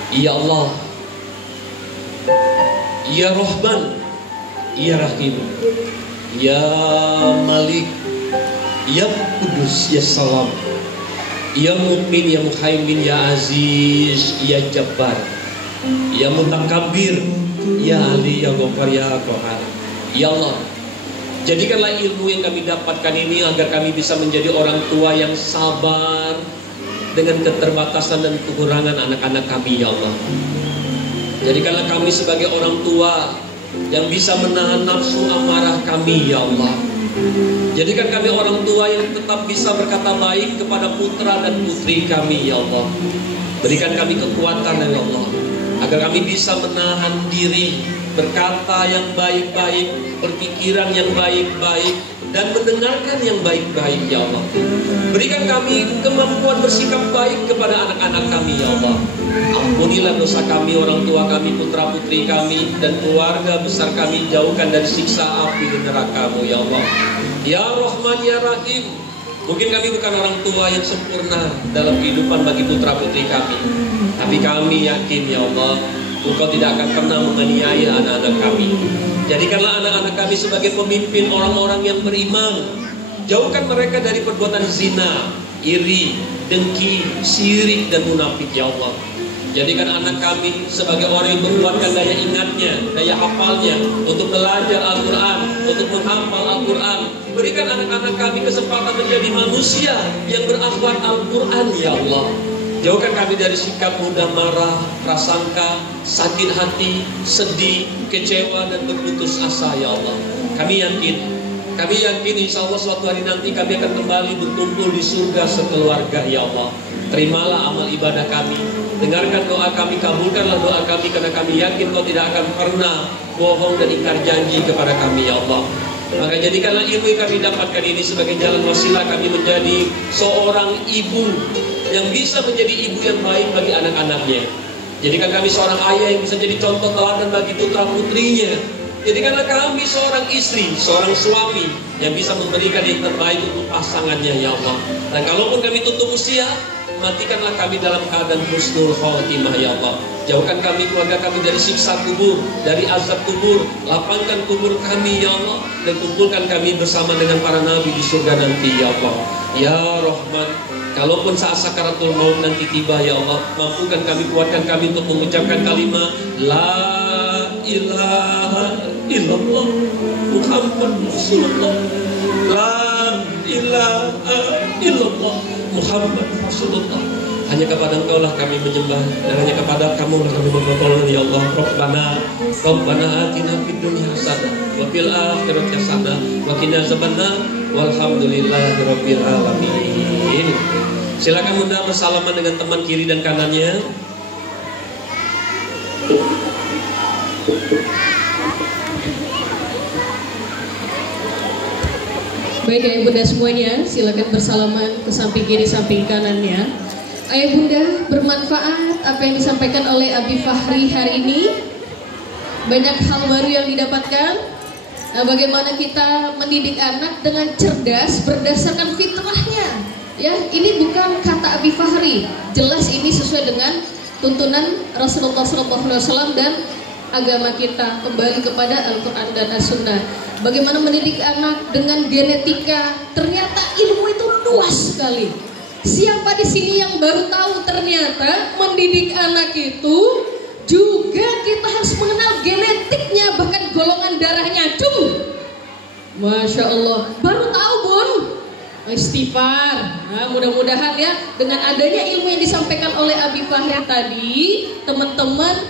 Ya Allah, Ya Rahman, Ya Rahim, Ya Malik, Ya Kudus, Ya Salam, Ya Mu'min, Ya Muhaimin, Ya Aziz, Ya Jabbar, Ya Mutakabbir, Ya Ali, Ya Ghaffar, Ya Qahhar. Ya Allah, jadikanlah ilmu yang kami dapatkan ini agar kami bisa menjadi orang tua yang sabar dengan keterbatasan dan kekurangan anak-anak kami, ya Allah. Jadikanlah kami sebagai orang tua yang bisa menahan nafsu amarah kami, ya Allah. Jadikan kami orang tua yang tetap bisa berkata baik kepada putra dan putri kami, ya Allah. Berikan kami kekuatan, ya Allah, agar kami bisa menahan diri, berkata yang baik-baik, berpikiran yang baik-baik, dan mendengarkan yang baik-baik, ya Allah. Berikan kami kemampuan bersikap baik kepada anak-anak kami, ya Allah. Ampunilah dosa kami, orang tua kami, putra putri kami, dan keluarga besar kami. Jauhkan dari siksa api di neraka-Mu, ya Allah. Ya Rahman, Ya Rahim. Mungkin kami bukan orang tua yang sempurna dalam kehidupan bagi putra putri kami, tapi kami yakin, ya Allah, Engkau tidak akan pernah menganiaya anak-anak kami. Jadikanlah anak-anak kami sebagai pemimpin orang-orang yang beriman. Jauhkan mereka dari perbuatan zina, iri, dengki, syirik, dan munafik, ya Allah. Jadikan anak kami sebagai orang yang berkuatkan daya ingatnya, daya hafalnya, untuk belajar Al-Quran, untuk menghafal Al-Quran. Berikan anak-anak kami kesempatan menjadi manusia yang berakhlak Al-Quran, ya Allah. Jauhkan kami dari sikap mudah marah, prasangka, sakit hati, sedih, kecewa, dan berputus asa, ya Allah. Kami yakin insya Allah suatu hari nanti kami akan kembali berkumpul di surga sekeluarga, ya Allah. Terimalah amal ibadah kami, dengarkan doa kami, kabulkanlah doa kami, karena kami yakin Kau tidak akan pernah bohong dan ingkar janji kepada kami, ya Allah. Maka jadikanlah ilmu yang kami dapatkan ini sebagai jalan wasilah kami menjadi seorang ibu yang bisa menjadi ibu yang baik bagi anak-anaknya. Jadikan kami seorang ayah yang bisa jadi contoh teladan bagi putra putrinya. Jadikanlah kami seorang istri, seorang suami yang bisa memberikan yang terbaik untuk pasangannya, ya Allah. Dan kalaupun kami tutup usia, matikanlah kami dalam keadaan husnul khotimah, ya Allah. Jauhkan kami, keluarga kami, dari siksa kubur, dari azab kubur. Lapangkan kubur kami, ya Allah, dan kumpulkan kami bersama dengan para nabi di surga nanti, ya Allah. Ya Rahman, kalaupun saat sakaratul maut nanti tiba, ya Allah, mampukan kami, kuatkan kami untuk mengucapkan kalimat La ilaha illallah Muhammad Rasulullah. La ilaha illallah Muhammad Rasulullah. Hanya kepada Engkau lah kami menyembah, dan hanya kepada Kamu lah kami bertolong, ya Allah. Rabbana atina fid dunya hasanah wa fil akhirati hasanah wa qina azabannar. Walhamdulillahirabbil alamin. Silakan Bunda bersalaman dengan teman kiri dan kanannya. Baik ayah bunda semuanya, silakan bersalaman ke samping kiri, samping kanannya. Ayah bunda, bermanfaat apa yang disampaikan oleh Abi Fahri hari ini. Banyak hal baru yang didapatkan. Bagaimana kita mendidik anak dengan cerdas berdasarkan fitrahnya. Ya, ini bukan kata Abi Fahri. Jelas ini sesuai dengan tuntunan Rasulullah SAW dan agama kita, kembali kepada Al-Quran dan As-Sunnah. Bagaimana mendidik anak dengan genetika, ternyata ilmu itu luas sekali. Siapa di sini yang baru tahu ternyata mendidik anak itu juga kita harus mengenal genetiknya, bahkan golongan darahnya. Masya Allah, baru tahu Bun. Istighfar. Nah, mudah-mudahan ya dengan adanya ilmu yang disampaikan oleh Abi Fahri tadi, teman-teman